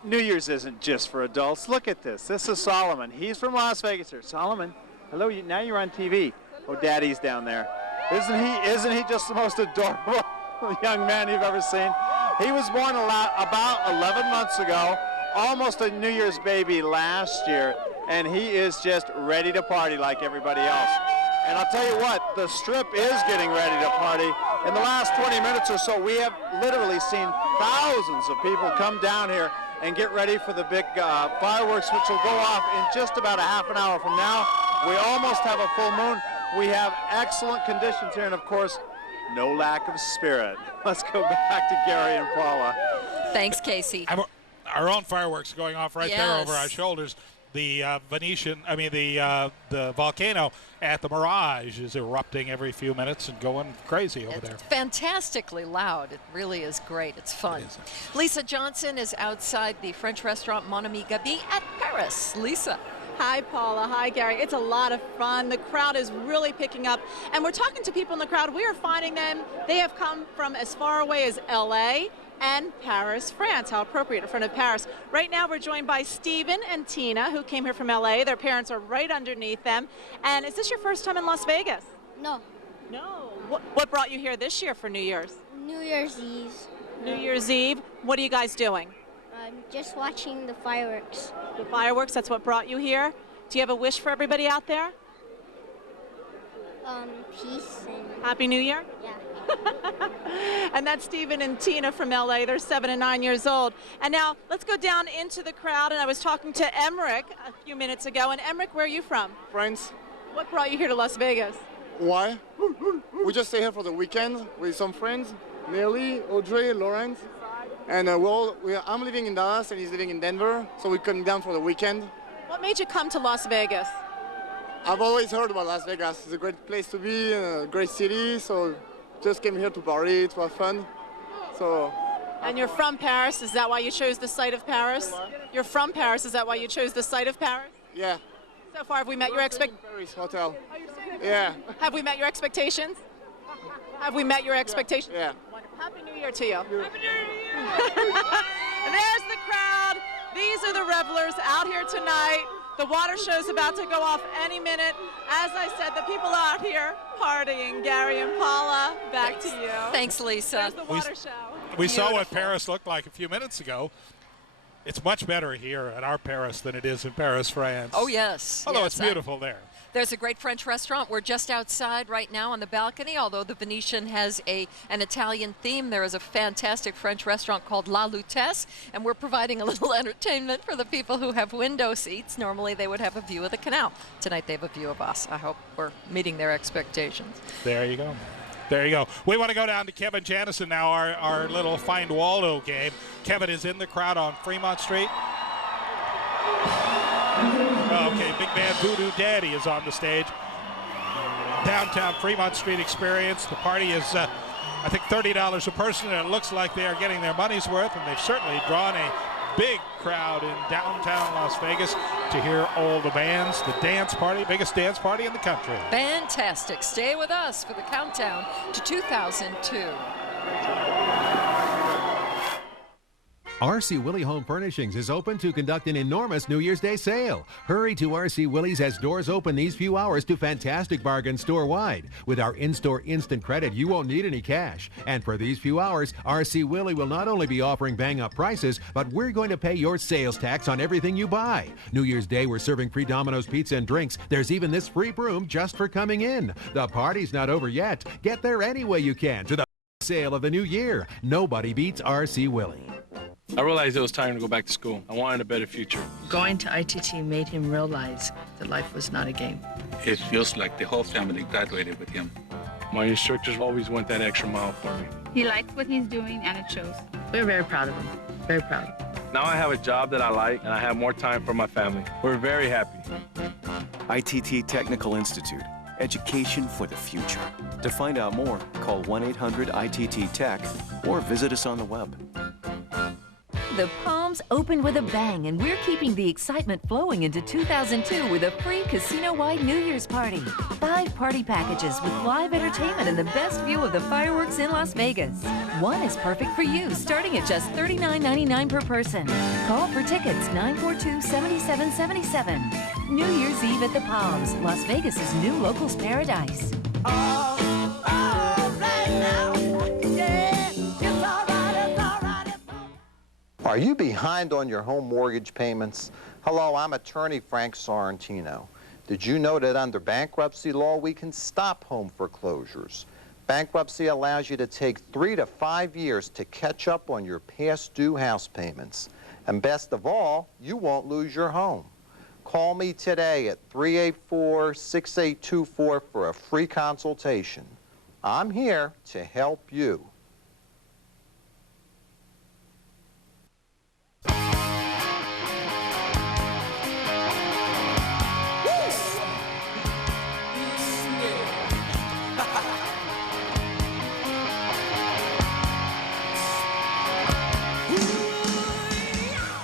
New Year's isn't just for adults. Look at this. This is Solomon. He's from Las Vegas. Here, Solomon. Hello. Now you're on TV. Oh, Daddy's down there. Isn't he just the most adorable young man you've ever seen? He was born about 11 months ago, almost a New Year's baby last year, and he is just ready to party like everybody else. And I'll tell you what, the Strip is getting ready to party. In the last 20 minutes or so, we have literally seen thousands of people come down here and get ready for the big fireworks, which will go off in just about a half an hour from now. We almost have a full moon. We have excellent conditions here, and of course, no lack of spirit. Let's go back to Gary and Paula. Thanks, Casey. Our own fireworks going off right there over our shoulders. The the volcano at the Mirage is erupting every few minutes and going crazy over there. Fantastically loud. It really is great. It's fun. Lisa Johnson is outside the French restaurant Mon Ami Gabi at Paris. Lisa. Hi, Paula. Hi, Gary. It's a lot of fun. The crowd is really picking up. And we're talking to people in the crowd. We are finding them. They have come from as far away as L.A. and Paris, France. How appropriate, in front of Paris. Right now, we're joined by Stephen and Tina, who came here from L.A. Their parents are right underneath them. And is this your first time in Las Vegas? No. No. What brought you here this year for New Year's? New Year's Eve. New Year's Eve. What are you guys doing? I'm just watching the fireworks. The fireworks, that's what brought you here? Do you have a wish for everybody out there? Peace and... Happy New Year? Yeah. And that's Stephen and Tina from LA. They're 7 and 9 years old. And now let's go down into the crowd. And I was talking to Emmerich a few minutes ago. And Emmerich, where are you from? France. What brought you here to Las Vegas? Why? We just stay here for the weekend with some friends, Nelly, Audrey, Lawrence. And I'm living in Dallas and he's living in Denver. So we're coming down for the weekend. What made you come to Las Vegas? I've always heard about Las Vegas. It's a great place to be, a great city. So just came here to party, to have fun. So. And you're from Paris. Is that why you chose the site of Paris? You're from Paris. Is that why you chose the site of Paris? Yeah. So far, have we met your expectations? Paris Hotel. Yeah. Have we met your expectations? Have we met your expectations? Yeah. Wonderful. Happy New Year to you. Happy New Year! And there's the crowd. These are the revelers out here tonight. The water show's about to go off any minute. As I said, the people out here partying. Gary and Paula, back to you. Thanks, Lisa. There's the water show. We saw what Paris looked like a few minutes ago. It's much better here at our Paris than it is in Paris, France. Oh, yes. Although yes, it's beautiful there. There's a great French restaurant. We're just outside right now on the balcony. Although the Venetian has an Italian theme, there is a fantastic French restaurant called La Lutèce, and we're providing a little entertainment for the people who have window seats. Normally they would have a view of the canal. Tonight they have a view of us. I hope we're meeting their expectations. There you go. There you go. We want to go down to Kevin Janison now, our little Find Waldo game. Kevin is in the crowd on Fremont Street. Okay, big man Voodoo Daddy is on the stage. Downtown Fremont Street experience. The party is, I think, $30 a person, and it looks like they are getting their money's worth, and they've certainly drawn a big crowd in downtown Las Vegas to hear all the bands. The dance party, biggest dance party in the country. Fantastic. Stay with us for the countdown to 2002. R.C. Willey Home Furnishings is open to conduct an enormous New Year's Day sale. Hurry to R.C. Willey's as doors open these few hours to fantastic bargains store-wide. With our in-store instant credit, you won't need any cash. And for these few hours, R.C. Willey will not only be offering bang-up prices, but we're going to pay your sales tax on everything you buy. New Year's Day, we're serving free Domino's pizza and drinks. There's even this free broom just for coming in. The party's not over yet. Get there any way you can to the sale of the new year. Nobody beats R.C. Willey. I realized it was time to go back to school. I wanted a better future. Going to ITT made him realize that life was not a game. It feels like the whole family graduated with him. My instructors always went that extra mile for me. He likes what he's doing, and it shows. We're very proud of him. Very proud. Now I have a job that I like, and I have more time for my family. We're very happy. ITT Technical Institute. Education for the future. To find out more, call 1-800-ITT-TECH or visit us on the web. The Palms opened with a bang, and we're keeping the excitement flowing into 2002 with a free casino-wide New Year's party. 5 party packages with live entertainment and the best view of the fireworks in Las Vegas. One is perfect for you, starting at just $39.99 per person. Call for tickets 942-7777. New Year's Eve at the Palms, Las Vegas's new locals paradise. Are you behind on your home mortgage payments? Hello, I'm attorney Frank Sorrentino. Did you know that under bankruptcy law, we can stop home foreclosures? Bankruptcy allows you to take 3 to 5 years to catch up on your past due house payments. And best of all, you won't lose your home. Call me today at 384-6824 for a free consultation. I'm here to help you.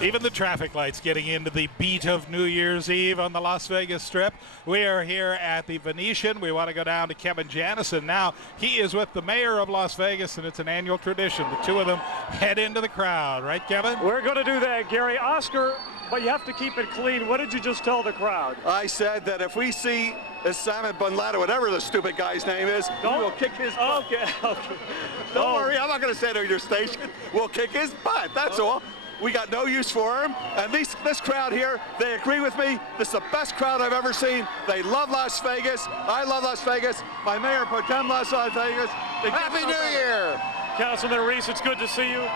Even the traffic lights getting into the beat of New Year's Eve on the Las Vegas Strip. We are here at the Venetian. We want to go down to Kevin Janison now. He is with the mayor of Las Vegas, and it's an annual tradition. The two of them head into the crowd. Right, Kevin? We're going to do that, Gary. Oscar, but you have to keep it clean. What did you just tell the crowd? I said that if we see Osama bin Laden, whatever the stupid guy's name is, we will kick his butt. Okay. Don't worry, I'm not going to say it on your station. We'll kick his butt, that's all. We got no use for him, and this crowd here, they agree with me. This is the best crowd I've ever seen. They love Las Vegas. I love Las Vegas. My mayor pro tem loves Las Vegas. Happy New Year! Councilman Reese, it's good to see you.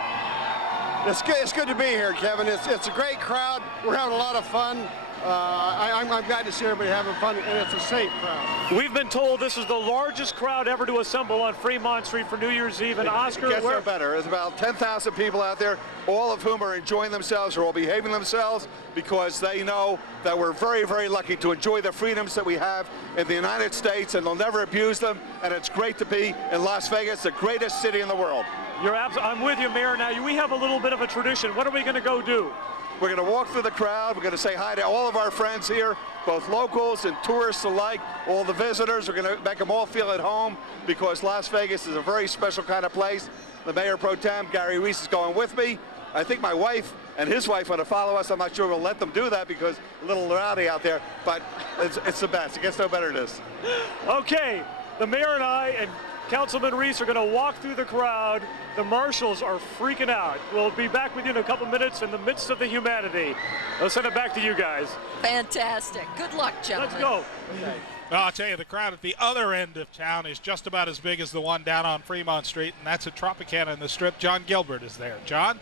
It's good to be here, Kevin. It's a great crowd. We're having a lot of fun. I'm glad to see everybody having fun, and it's a safe crowd. We've been told this is the largest crowd ever to assemble on Fremont Street for New Year's Eve. And Oscar, it gets no better. There's about 10,000 people out there, all of whom are enjoying themselves, are all behaving themselves because they know that we're very, very lucky to enjoy the freedoms that we have in the United States, and they'll never abuse them. And it's great to be in Las Vegas, the greatest city in the world. I'm with you, Mayor. Now, we have a little bit of a tradition. What are we going to go do? We're going to walk through the crowd. We're going to say hi to all of our friends here, both locals and tourists alike, all the visitors. We're going to make them all feel at home because Las Vegas is a very special kind of place. The Mayor Pro Tem, Gary Reese, is going with me. I think my wife and his wife want to follow us. I'm not sure we'll let them do that because a little rowdy out there, but it's the best. It gets no better than this. Okay, the mayor and I and Councilman Reese are going to walk through the crowd. The marshals are freaking out. We'll be back with you in a couple minutes in the midst of the humanity. Let's send it back to you guys. Fantastic. Good luck, gentlemen. Let's go. Okay. Well, I'll tell you, the crowd at the other end of town is just about as big as the one down on Fremont Street, and that's at Tropicana in the Strip. John Gilbert is there. John?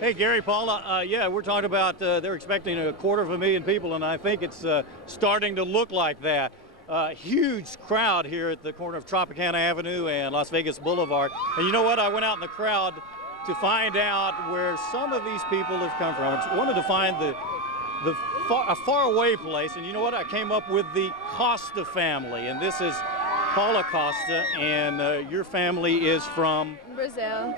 Hey, Gary, Paula, yeah, we're talking about they're expecting 250,000 people, and I think it's starting to look like that. Huge crowd here at the corner of Tropicana Avenue and Las Vegas Boulevard. And you know what? I went out in the crowd to find out where some of these people have come from. I wanted to find a faraway place, and you know what? I came up with the Costa family, and this is Paula Costa, and your family is from? Brazil.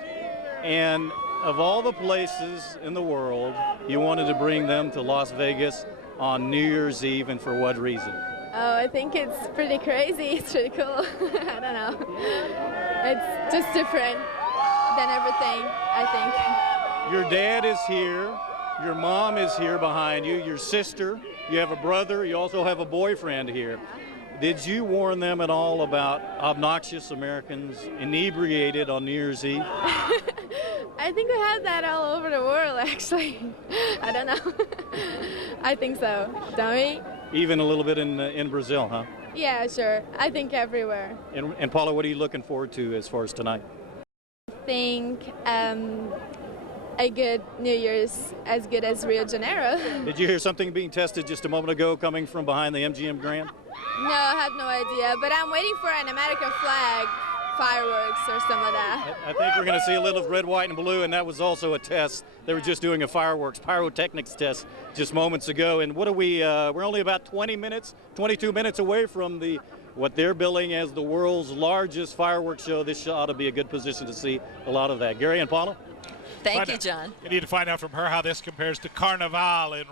And of all the places in the world, you wanted to bring them to Las Vegas on New Year's Eve, and for what reason? Oh, I think it's pretty crazy. It's pretty cool. I don't know. It's just different than everything, I think. Your dad is here. Your mom is here behind you. Your sister. You have a brother. You also have a boyfriend here. Did you warn them at all about obnoxious Americans inebriated on New Year's Eve? I think we have that all over the world, actually. I don't know. I think so. Don't we? Even a little bit in Brazil, huh? Yeah, sure. I think everywhere. And Paula, what are you looking forward to as far as tonight? I think a good New Year's as good as Rio de Janeiro. Did you hear something being tested just a moment ago coming from behind the MGM Grand? No, I have no idea, but I'm waiting for an American flag, fireworks or some of that. I think we're going to see a little red, white, and blue, and that was also a test. They were just doing a fireworks pyrotechnics test just moments ago. And what are we? We're only about 22 minutes away from what they're billing as the world's largest fireworks show. This ought to be a good position to see a lot of that. Gary and Paula? Thank you, John. You need to find out from her how this compares to Carnival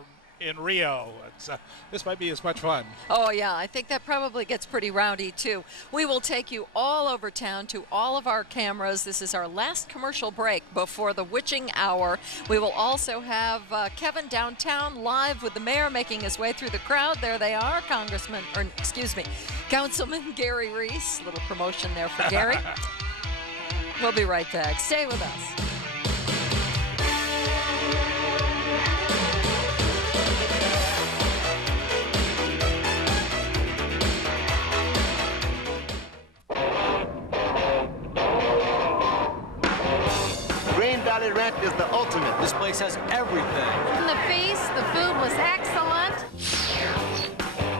in Rio. This might be as much fun. Oh, yeah, I think that probably gets pretty rowdy, too. We will take you all over town to all of our cameras. This is our last commercial break before the witching hour. We will also have Kevin downtown live with the mayor making his way through the crowd. There they are, Councilman Gary Reese. Little promotion there for Gary. We'll be right back. Stay with us. Snack is the ultimate. This place has everything. The feast, the food was excellent.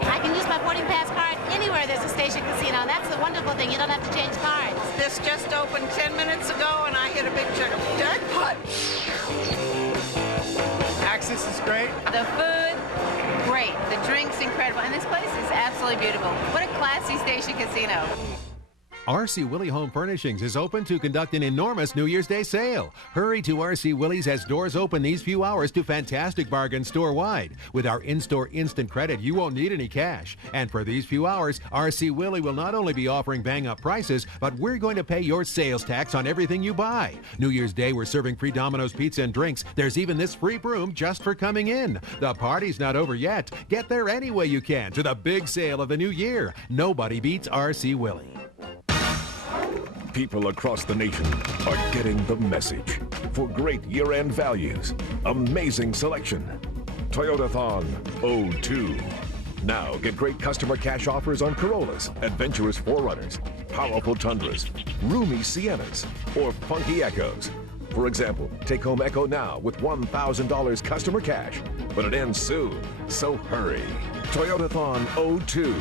I can use my boarding pass card anywhere there's a Station Casino. That's the wonderful thing. You don't have to change cards. This just opened 10 minutes ago, and I hit a big jackpot. Access is great. The food, great. The drinks, incredible. And this place is absolutely beautiful. What a classy Station Casino. RC Willey Home Furnishings is open to conduct an enormous New Year's Day sale. Hurry to RC Willey's as doors open these few hours to fantastic bargains store-wide. With our in-store instant credit, you won't need any cash. And for these few hours, RC Willey will not only be offering bang-up prices, but we're going to pay your sales tax on everything you buy. New Year's Day, we're serving free Domino's pizza and drinks. There's even this free broom just for coming in. The party's not over yet. Get there any way you can to the big sale of the new year. Nobody beats RC Willey. People across the nation are getting the message. For great year-end values, amazing selection, Toyotathon 02. Now get great customer cash offers on Corollas, adventurous 4Runners, powerful Tundras, roomy Siennas, or funky Echos. For example, take home Echo now with $1,000 customer cash, but it ends soon, so hurry. Toyotathon 02,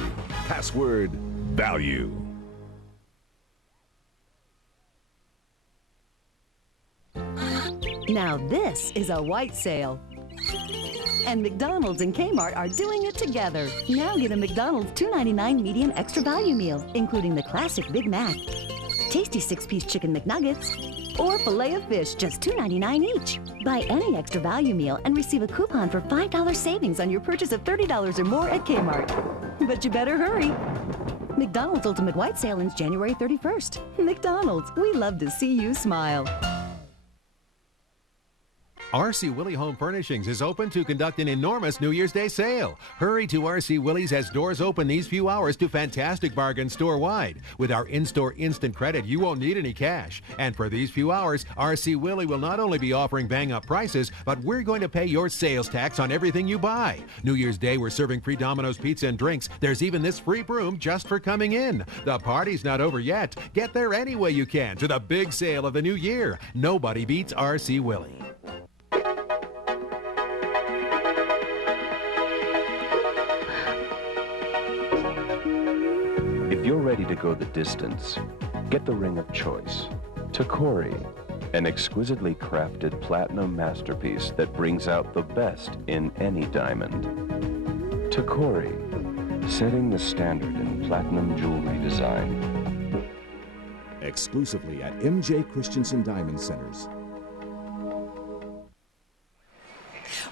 password value. Now this is a white sale. And McDonald's and Kmart are doing it together. Now get a McDonald's $2.99 medium extra value meal, including the classic Big Mac, tasty 6-piece chicken McNuggets, or filet of fish, just $2.99 each. Buy any extra value meal and receive a coupon for $5 savings on your purchase of $30 or more at Kmart. But you better hurry. McDonald's Ultimate White Sale ends January 31st. McDonald's, we love to see you smile. RC Willey Home Furnishings is open to conduct an enormous New Year's Day sale. Hurry to RC Willey's as doors open these few hours to fantastic bargains store-wide. With our in-store instant credit, you won't need any cash. And for these few hours, RC Willey will not only be offering bang-up prices, but we're going to pay your sales tax on everything you buy. New Year's Day, we're serving free Domino's pizza and drinks. There's even this free broom just for coming in. The party's not over yet. Get there any way you can to the big sale of the new year. Nobody beats RC Willey. If you're ready to go the distance, get the ring of choice. Tacori, an exquisitely crafted platinum masterpiece that brings out the best in any diamond. Tacori, setting the standard in platinum jewelry design. Exclusively at MJ Christensen Diamond Centers.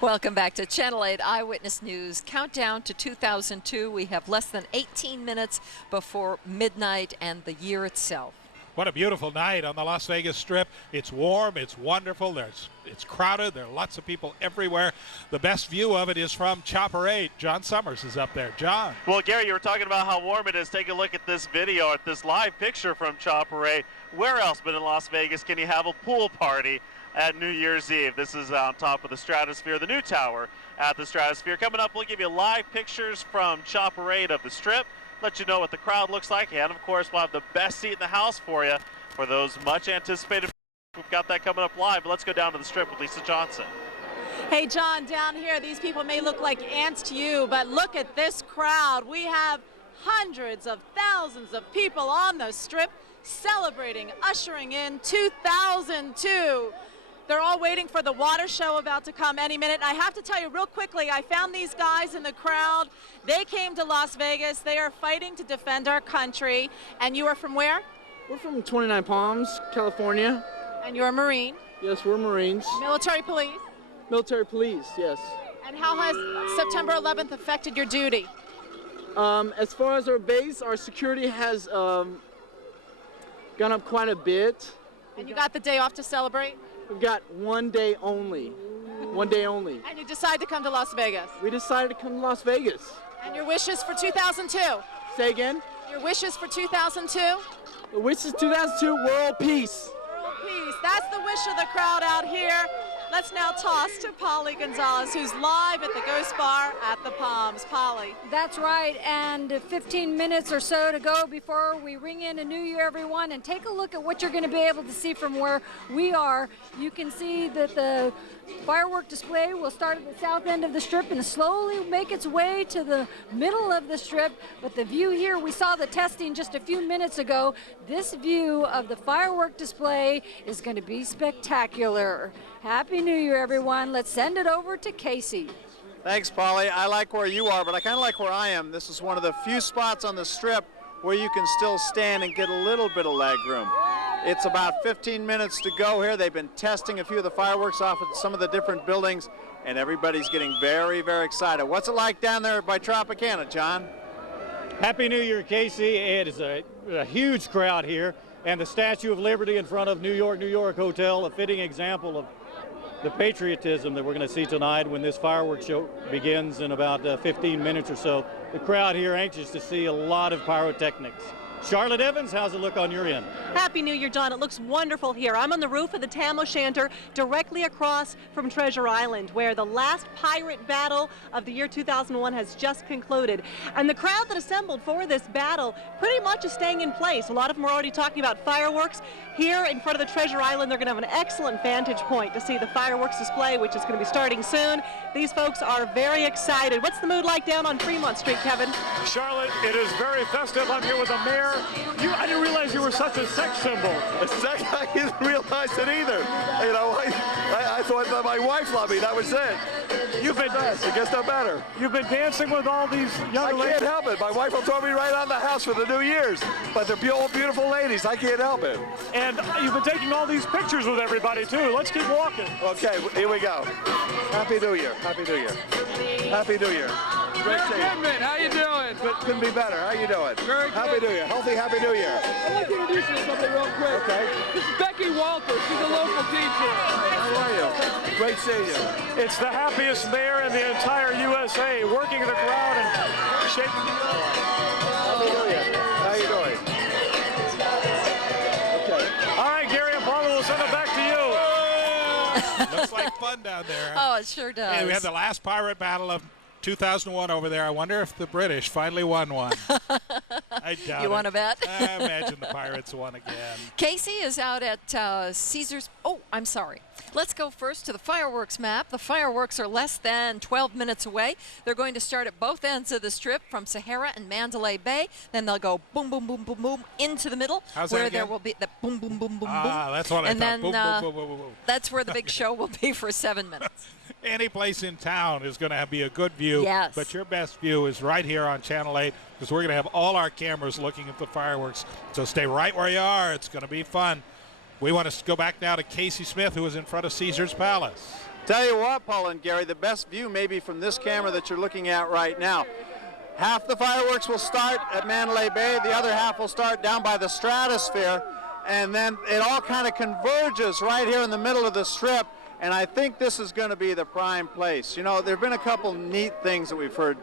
Welcome back to Channel 8 Eyewitness News. Countdown to 2002. We have less than 18 minutes before midnight and the year itself. What a beautiful night on the Las Vegas Strip. It's warm, it's wonderful, it's crowded, there are lots of people everywhere. The best view of it is from Chopper 8. John Summers is up there. John. Well, Gary, you were talking about how warm it is. Take a look at this video, at this live picture from Chopper 8. Where else but in Las Vegas can you have a pool party at New Year's Eve? This is on top of the Stratosphere, the new tower at the Stratosphere. Coming up, we'll give you live pictures from Chopper 8 of the Strip, let you know what the crowd looks like, and of course we'll have the best seat in the house for you for those much anticipated. We've got that coming up live, but let's go down to the Strip with Lisa Johnson. Hey John, down here these people may look like ants to you, but look at this crowd. We have hundreds of thousands of people on the Strip celebrating, ushering in 2002. They're all waiting for the water show about to come any minute. And I have to tell you real quickly, I found these guys in the crowd. They came to Las Vegas. They are fighting to defend our country. And you are from where? We're from 29 Palms, California. And you're a Marine? Yes, we're Marines. Military police? Military police, yes. And how has September 11th affected your duty? As far as our base, our security has gone up quite a bit. And you got the day off to celebrate? We've got one day only. One day only. And you decided to come to Las Vegas? We decided to come to Las Vegas. And your wishes for 2002? Say again? Your wishes for 2002? The wishes 2002, world peace. World peace. That's the wish of the crowd out here. Let's now toss to Polly Gonzalez, who's live at the Ghost Bar at the Palms. Polly. That's right, and 15 minutes or so to go before we ring in a new year, everyone, and take a look at what you're going to be able to see from where we are. You can see that the firework display will start at the south end of the strip and slowly make its way to the middle of the strip. But the view here, we saw the testing just a few minutes ago. This view of the firework display is going to be spectacular. Happy New Year, everyone. Let's send it over to Casey. Thanks, Polly. I like where you are, but I kind of like where I am. This is one of the few spots on the strip where you can still stand and get a little bit of leg room. It's about 15 minutes to go here. They've been testing a few of the fireworks off at some of the different buildings, and everybody's getting very, very excited. What's it like down there by Tropicana, John? Happy New Year, Casey. It is a huge crowd here, and the Statue of Liberty in front of New York Hotel, a fitting example of the patriotism that we're going to see tonight when this fireworks show begins in about 15 minutes or so. The crowd here anxious to see a lot of pyrotechnics. Charlotte Evans, how's it look on your end? Happy New Year, John. It looks wonderful here. I'm on the roof of the Tam O'Shanter, directly across from Treasure Island, where the last pirate battle of the year 2001 has just concluded. And the crowd that assembled for this battle pretty much is staying in place. A lot of them are already talking about fireworks. Here in front of the Treasure Island, they're going to have an excellent vantage point to see the fireworks display, which is going to be starting soon. These folks are very excited. What's the mood like down on Fremont Street, Kevin? Charlotte, it is very festive. I'm here with the mayor. I didn't realize you were such a sex symbol. A sex? I didn't realize it either. You know, I thought that my wife loved me. That was it. You've been, it gets no better. You've been dancing with all these young ladies. I can't help it. My wife will throw me right out of the house for the New Year's. But they're all beautiful ladies. I can't help it. And you've been taking all these pictures with everybody, too. Let's keep walking. Okay, here we go. Happy New Year. Happy New Year. Happy New Year. Great Goodman, how you doing? Couldn't be better. How you doing? Very good. Happy New Year. Healthy Happy New Year. I'd like to introduce you to somebody real quick. Okay. This is Becky Walter. She's a local teacher. How are you? Great seeing you. It's the happiest mayor in the entire USA, working in the crowd and shaking. Happy New Year. How you doing? Okay. All right, Gary and Paula, we'll send it back to you. Looks like fun down there. Oh, it sure does. And we had the last pirate battle of 2001 over there. I wonder if the British finally won one. I doubt You want to bet? I imagine the Pirates won again. Casey is out at Caesars. Oh, I'm sorry. Let's go first to the fireworks map. The fireworks are less than 12 minutes away. They're going to start at both ends of the strip from Sahara and Mandalay Bay. Then they'll go boom, boom, boom, boom, boom into the middle. How's where that again? there will be the boom, boom, boom, boom, boom. That's what I thought. Then, boom, boom, boom, boom, boom, boom. That's where the big show will be for 7 minutes. Any place in town is going to be a good view. Yes. But your best view is right here on Channel 8 because we're going to have all our cameras looking at the fireworks. So stay right where you are. It's going to be fun. We want to go back now to Casey Smith, who is in front of Caesars Palace. Tell you what, Paul and Gary, the best view may be from this camera that you're looking at right now. Half the fireworks will start at Mandalay Bay. The other half will start down by the Stratosphere. And then it all kind of converges right here in the middle of the strip. And I think this is going to be the prime place. You know, there have been a couple neat things that we've heard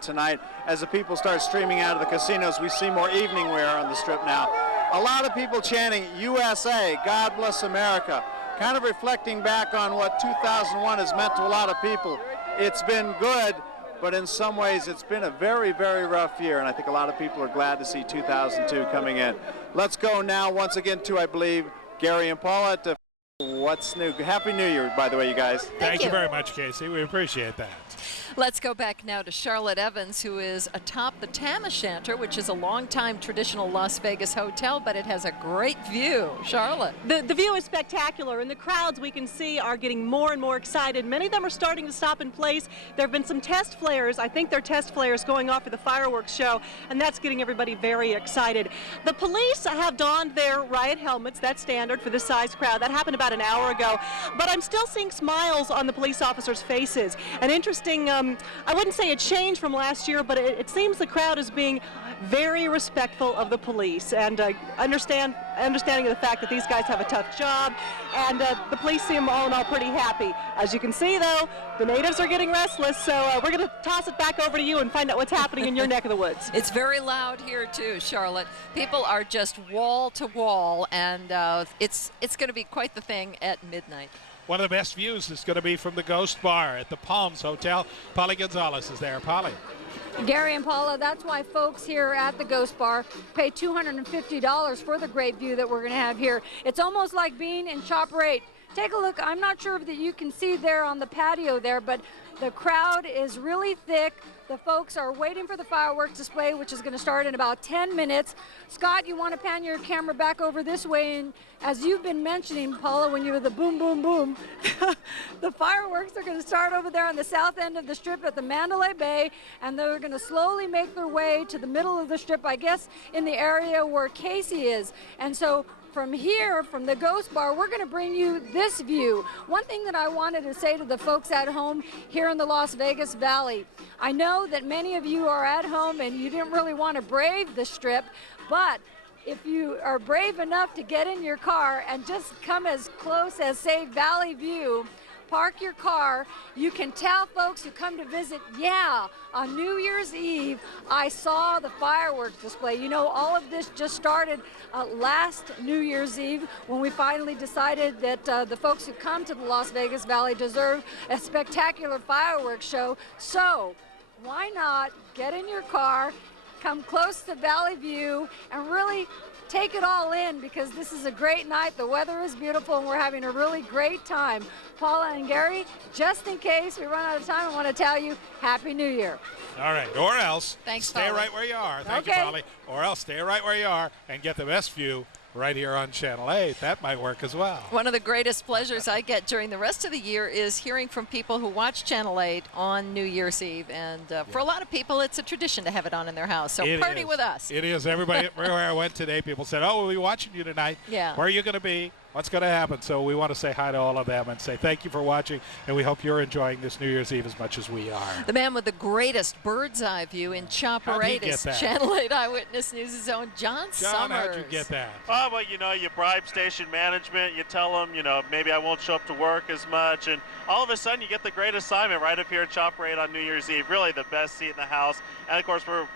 tonight. As the people start streaming out of the casinos, we see more evening wear on the strip now. A lot of people chanting USA, God bless America, kind of reflecting back on what 2001 has meant to a lot of people. It's been good, but in some ways it's been a very, very rough year, and I think a lot of people are glad to see 2002 coming in. Let's go now once again to, I believe, Gary and Paula to What's New. Happy New Year, by the way, you guys. Thank you very much, Casey. We appreciate that. Let's go back now to Charlotte Evans, who is atop the Tam O'Shanter, which is a long-time traditional Las Vegas hotel, but it has a great view. Charlotte. The view is spectacular, and the crowds we can see are getting more and more excited. Many of them are starting to stop in place. There have been some test flares. I think they're test flares going off for the fireworks show, and that's getting everybody very excited. The police have donned their riot helmets. That's standard for this size crowd. That happened about an hour ago, but I'm still seeing smiles on the police officers' faces. An interesting, I wouldn't say a change from last year, but it seems the crowd is being very respectful of the police and understanding of the fact that these guys have a tough job, and the police seem all in all pretty happy. As you can see, though, the natives are getting restless, so we're going to toss it back over to you and find out what's happening in your neck of the woods. It's very loud here too, Charlotte. People are just wall to wall, and it's going to be quite the thing at midnight. one of the best views is going to be from the Ghost Bar at the Palms Hotel. Polly Gonzalez is there. Polly. Gary and Paula, that's why folks here at the Ghost Bar pay $250 for the great view that we're going to have here. It's almost like being in Chopper 8. Take a look. I'm not sure that you can see there on the patio there, but the crowd is really thick. The folks are waiting for the fireworks display, which is going to start in about 10 minutes. Scott, you want to pan your camera back over this way, and as you've been mentioning, Paula, when you were the boom, boom, boom, the fireworks are going to start over there on the south end of the strip at the Mandalay Bay, and they're going to slowly make their way to the middle of the strip, I guess, in the area where Casey is. And so from here, from the Ghost Bar, we're going to bring you this view. One thing that I wanted to say to the folks at home here in the Las Vegas Valley, I know that many of you are at home and you didn't really want to brave the strip, but if you are brave enough to get in your car and just come as close as, say, Valley View, park your car, you can tell folks who come to visit, yeah, on New Year's Eve, I saw the fireworks display. You know, all of this just started last New Year's Eve when we finally decided that the folks who come to the Las Vegas Valley deserve a spectacular fireworks show. So why not get in your car, come close to Valley View, and really take it all in, because this is a great night. The weather is beautiful and we're having a really great time. Paula and Gary, just in case we run out of time, I want to tell you Happy New Year. All right, or else stay Paula. right where you are. Thank you, Polly. Or else stay right where you are and get the best view right here on Channel 8. That might work as well. One of the greatest pleasures I get during the rest of the year is hearing from people who watch Channel 8 on New Year's Eve. And for a lot of people, it's a tradition to have it on in their house. So party with us. It is. Everybody, everywhere I went today, people said, oh, we'll be watching you tonight. Yeah. Where are you going to be? What's going to happen? So we want to say hi to all of them and say thank you for watching, and we hope you're enjoying this New Year's Eve as much as we are. The man with the greatest bird's eye view in Chopper 8 is Channel 8 Eyewitness News' own John Summers. How'd you get that? Oh, well, you know, you bribe station management. You tell them, you know, maybe I won't show up to work as much, and all of a sudden you get the great assignment right up here at Chopper 8 on New Year's Eve. Really the best seat in the house. And, of course, we're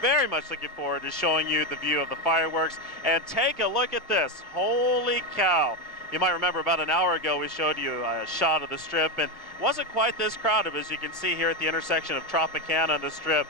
very much looking forward to showing you the view of the fireworks. And take a look at this. Holy cow. You might remember about an hour ago we showed you a shot of the strip, and it wasn't quite this crowded. As you can see here at the intersection of Tropicana and the strip,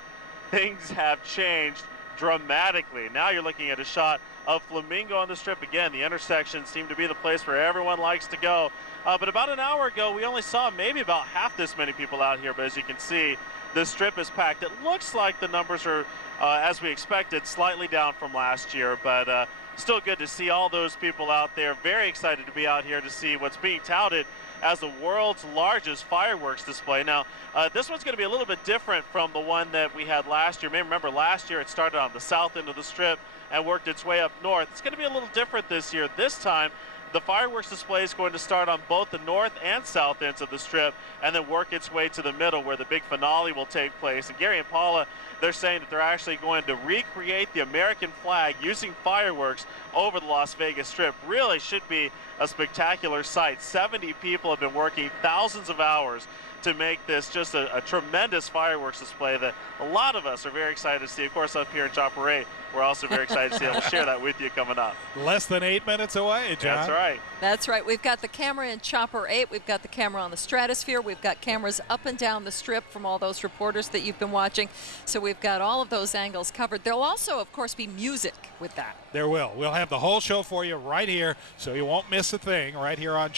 things have changed dramatically. Now you're looking at a shot of Flamingo on the strip. Again, the intersections seem to be the place where everyone likes to go. But about an hour ago, we only saw maybe about half this many people out here. But as you can see, the strip is packed. It looks like the numbers are, as we expected, slightly down from last year. But still good to see all those people out there. Very excited to be out here to see what's being touted as the world's largest fireworks display. Now, this one's going to be a little bit different from the one that we had last year. You may remember last year it started on the south end of the strip and worked its way up north. It's going to be a little different this year. This time, the fireworks display is going to start on both the north and south ends of the strip and then work its way to the middle where the big finale will take place. And Gary and Paula, they're saying that they're actually going to recreate the American flag using fireworks over the Las Vegas Strip. Really should be a spectacular sight. 70 people have been working thousands of hours to make this just a tremendous fireworks display that a lot of us are very excited to see. Of course, up here in Chopper 8, we're also very excited to see it. We'll share that with you coming up. Less than 8 minutes away, John. That's right. That's right. We've got the camera in Chopper 8. We've got the camera on the Stratosphere. We've got cameras up and down the strip from all those reporters that you've been watching. So we've got all of those angles covered. There'll also, of course, be music with that. There will. We'll have the whole show for you right here, so you won't miss a thing right here on.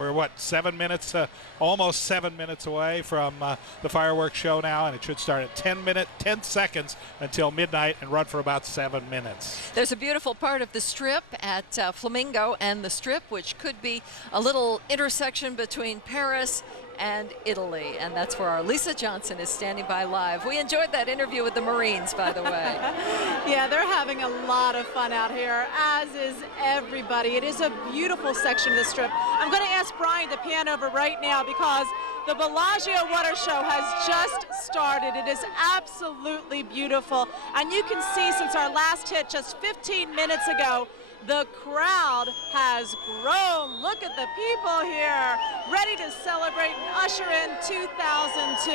We're, what, 7 minutes, almost 7 minutes away from the fireworks show now, and it should start at 10 seconds until midnight and run for about 7 minutes. There's a beautiful part of the strip at Flamingo and the strip, which could be a little intersection between Paris and Italy, and that's where our Lisa Johnson is standing by live. We enjoyed that interview with the Marines, by the way. Yeah, they're having a lot of fun out here, as is everybody. It is a beautiful section of the strip. I'm going to ask Brian to pan over right now because the Bellagio Water Show has just started. It is absolutely beautiful, and you can see since our last hit just 15 minutes ago, the crowd has grown. Look at the people here, ready to celebrate and usher in 2002.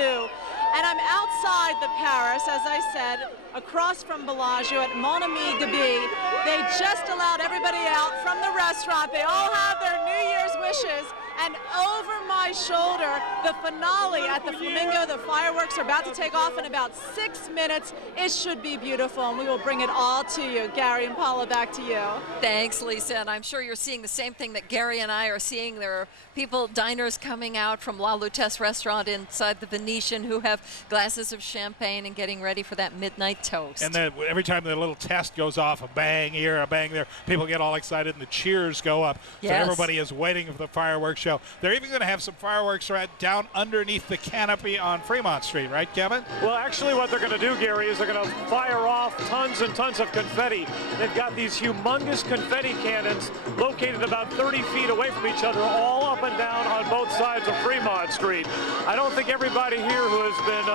And I'm outside the Paris, as I said, across from Bellagio at Mon Ami Gabi. They just allowed everybody out from the restaurant. They all have their New Year's wishes, And over my shoulder, the finale at the Flamingo. The fireworks are about to take off in about 6 minutes. It should be beautiful, and we will bring it all to you. Gary and Paula, back to you. Thanks, Lisa, and I'm sure you're seeing the same thing that Gary and I are seeing. There are people, diners coming out from La Lutece restaurant inside the Venetian who have glasses of champagne and getting ready for that midnight toast. And then every time the little test goes off, a bang here, a bang there, people get all excited and the cheers go up. Yes. So everybody is waiting for the fireworks show. They're even going to have some fireworks right down underneath the canopy on Fremont Street, right, Kevin? Well, actually what they're going to do, Gary, is they're going to fire off tons and tons of confetti. They've got these humongous confetti cannons located about 30 feet away from each other, all up and down on both sides of Fremont Street. I don't think everybody here who has been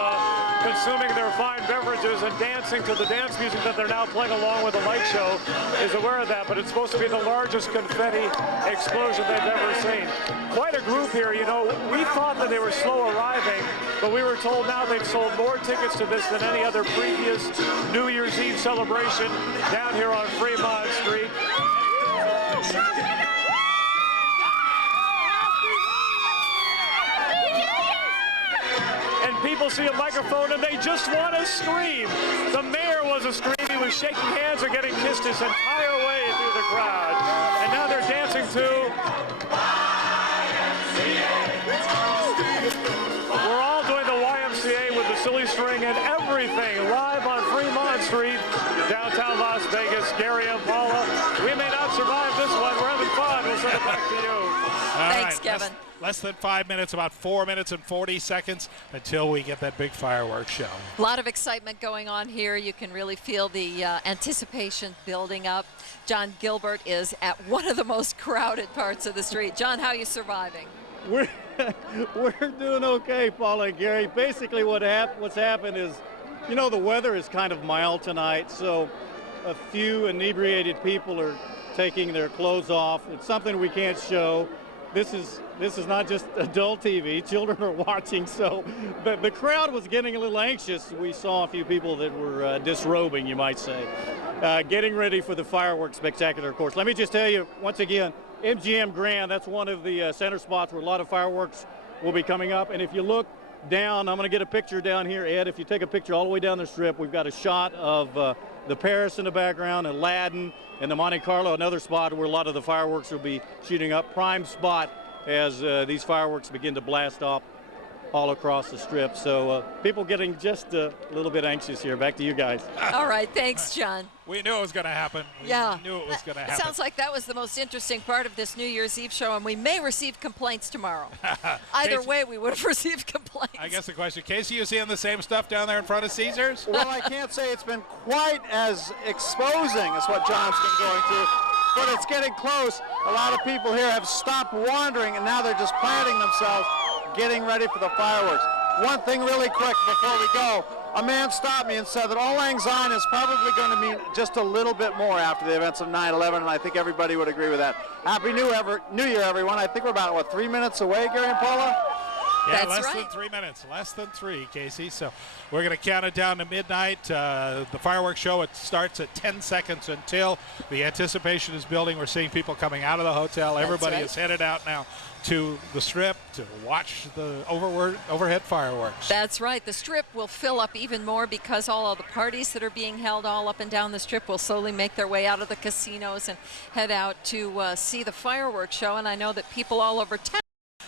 consuming their fine beverages and dancing to the dance music that they're now playing along with the light show is aware of that, but it's supposed to be the largest confetti explosion they've ever seen. Quite a group here, you know. We thought that they were slow arriving, but we were told now they've sold more tickets to this than any other previous New Year's Eve celebration down here on Fremont Street. And people see a microphone and they just want to scream. The mayor wasn't screaming, he was shaking hands and getting kissed his entire way through the crowd. And now they're dancing to We're all doing the YMCA with the silly string and everything live on Fremont Street, downtown Las Vegas. Gary and Paula, we may not survive this one. We're having fun. We'll send it back to you. Thanks, Kevin. Less than 5 minutes, about 4 minutes and 40 seconds until we get that big fireworks show. A lot of excitement going on here. You can really feel the anticipation building up. John Gilbert is at one of the most crowded parts of the street. John, how are you surviving? We're doing okay, Paula and Gary. Basically what's happened is, you know, the weather is kind of mild tonight, so a few inebriated people are taking their clothes off. It's something we can't show. This is not just adult TV. Children are watching, so the crowd was getting a little anxious. We saw a few people that were disrobing, you might say, getting ready for the fireworks spectacular, of course. Let me just tell you, once again, MGM Grand, that's one of the center spots where a lot of fireworks will be coming up. And if you look down, I'm going to get a picture down here, Ed. If you take a picture all the way down the strip, we've got a shot of the Paris in the background, Aladdin, and the Monte Carlo, another spot where a lot of the fireworks will be shooting up. Prime spot as these fireworks begin to blast off all across the strip. So people getting just a little bit anxious here. Back to you guys. All right, thanks, John. We knew it was going to happen. We knew it was going to happen. It sounds like that was the most interesting part of this New Year's Eve show, and we may receive complaints tomorrow. Either way, we would have received complaints. I guess the question, Casey, you seeing the same stuff down there in front of Caesars? Well, I can't say it's been quite as exposing as what John's been going through, but it's getting close. A lot of people here have stopped wandering, and now they're just planting themselves, getting ready for the fireworks. One thing really quick before we go. A man stopped me and said that Auld Lang Syne is probably going to mean just a little bit more after the events of 9/11, and I think everybody would agree with that. Happy New Year, everyone. I think we're about, what, 3 minutes away, Gary and Paula? Yeah, less than 3 minutes. Less than 3, Casey. So we're going to count it down to midnight. The fireworks show, it starts at 10 seconds until. The anticipation is building. We're seeing people coming out of the hotel. Everybody is headed out now to the Strip to watch the overhead fireworks. That's right. The Strip will fill up even more because all of the parties that are being held all up and down the Strip will slowly make their way out of the casinos and head out to see the fireworks show. And I know that people all over town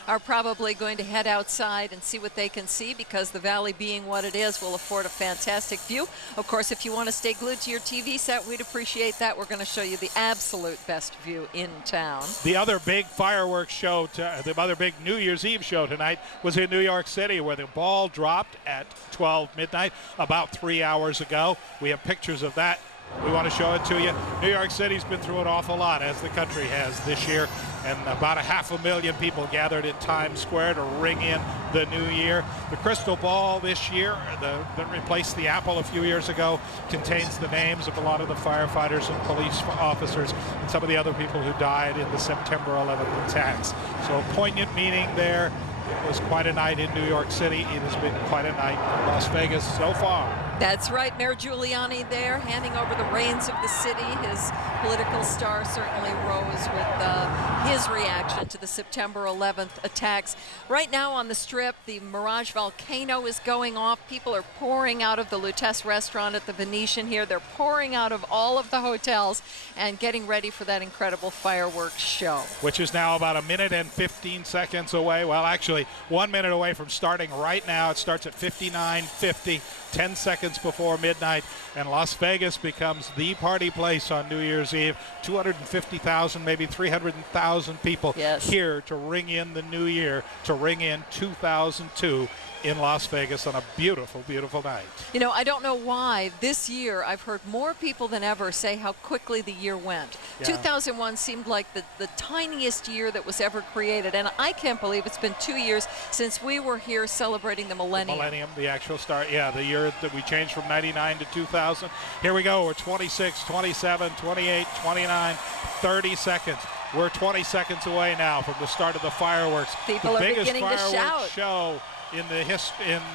are probably going to head outside and see what they can see, because the valley, being what it is, will afford a fantastic view. Of course, if you want to stay glued to your TV set, we'd appreciate that. We're going to show you the absolute best view in town. The other big fireworks show, the other big New Year's Eve show tonight was in New York City, where the ball dropped at 12 midnight about 3 hours ago. We have pictures of that. We want to show it to you. New York City's been through an awful lot, as the country has this year, and about 500,000 people gathered in Times Square to ring in the new year. The crystal ball this year, that replaced the apple a few years ago, contains the names of a lot of the firefighters and police officers and some of the other people who died in the September 11th attacks. So a poignant meaning there. It was quite a night in New York City. It has been quite a night in Las Vegas so far. That's right. Mayor Giuliani there, handing over the reins of the city. His political star certainly rose with his reaction to the September 11th attacks. Right now on the Strip, the Mirage volcano is going off. People are pouring out of the Lutece restaurant at the Venetian here. They're pouring out of all of the hotels and getting ready for that incredible fireworks show. Which is now about a minute and 15 seconds away. Well, actually, 1 minute away from starting right now. It starts at 59:50, 10 seconds before midnight, and Las Vegas becomes the party place on New Year's Eve. 250,000, maybe 300,000 people here to ring in the new year, to ring in 2002 in Las Vegas on a beautiful, beautiful night. You know, I don't know why this year I've heard more people than ever say how quickly the year went. Yeah. 2001 seemed like the tiniest year that was ever created, and I can't believe it's been 2 years since we were here celebrating the millennium. The millennium, the actual start, yeah, the year that we changed from 99 to 2000. Here we go, we're 26, 27, 28, 29, 30 seconds. We're 20 seconds away now from the start of the fireworks. People the are biggest beginning to shout. fireworks show in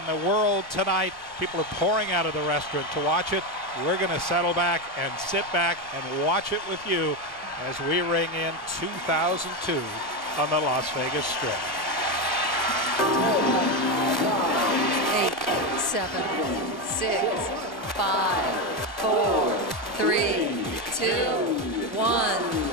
the world tonight. People are pouring out of the restaurant to watch it. We're going to settle back and sit back and watch it with you as we ring in 2002 on the Las Vegas Strip. 8, 7, 6, 5, 4, 3, 2, 1.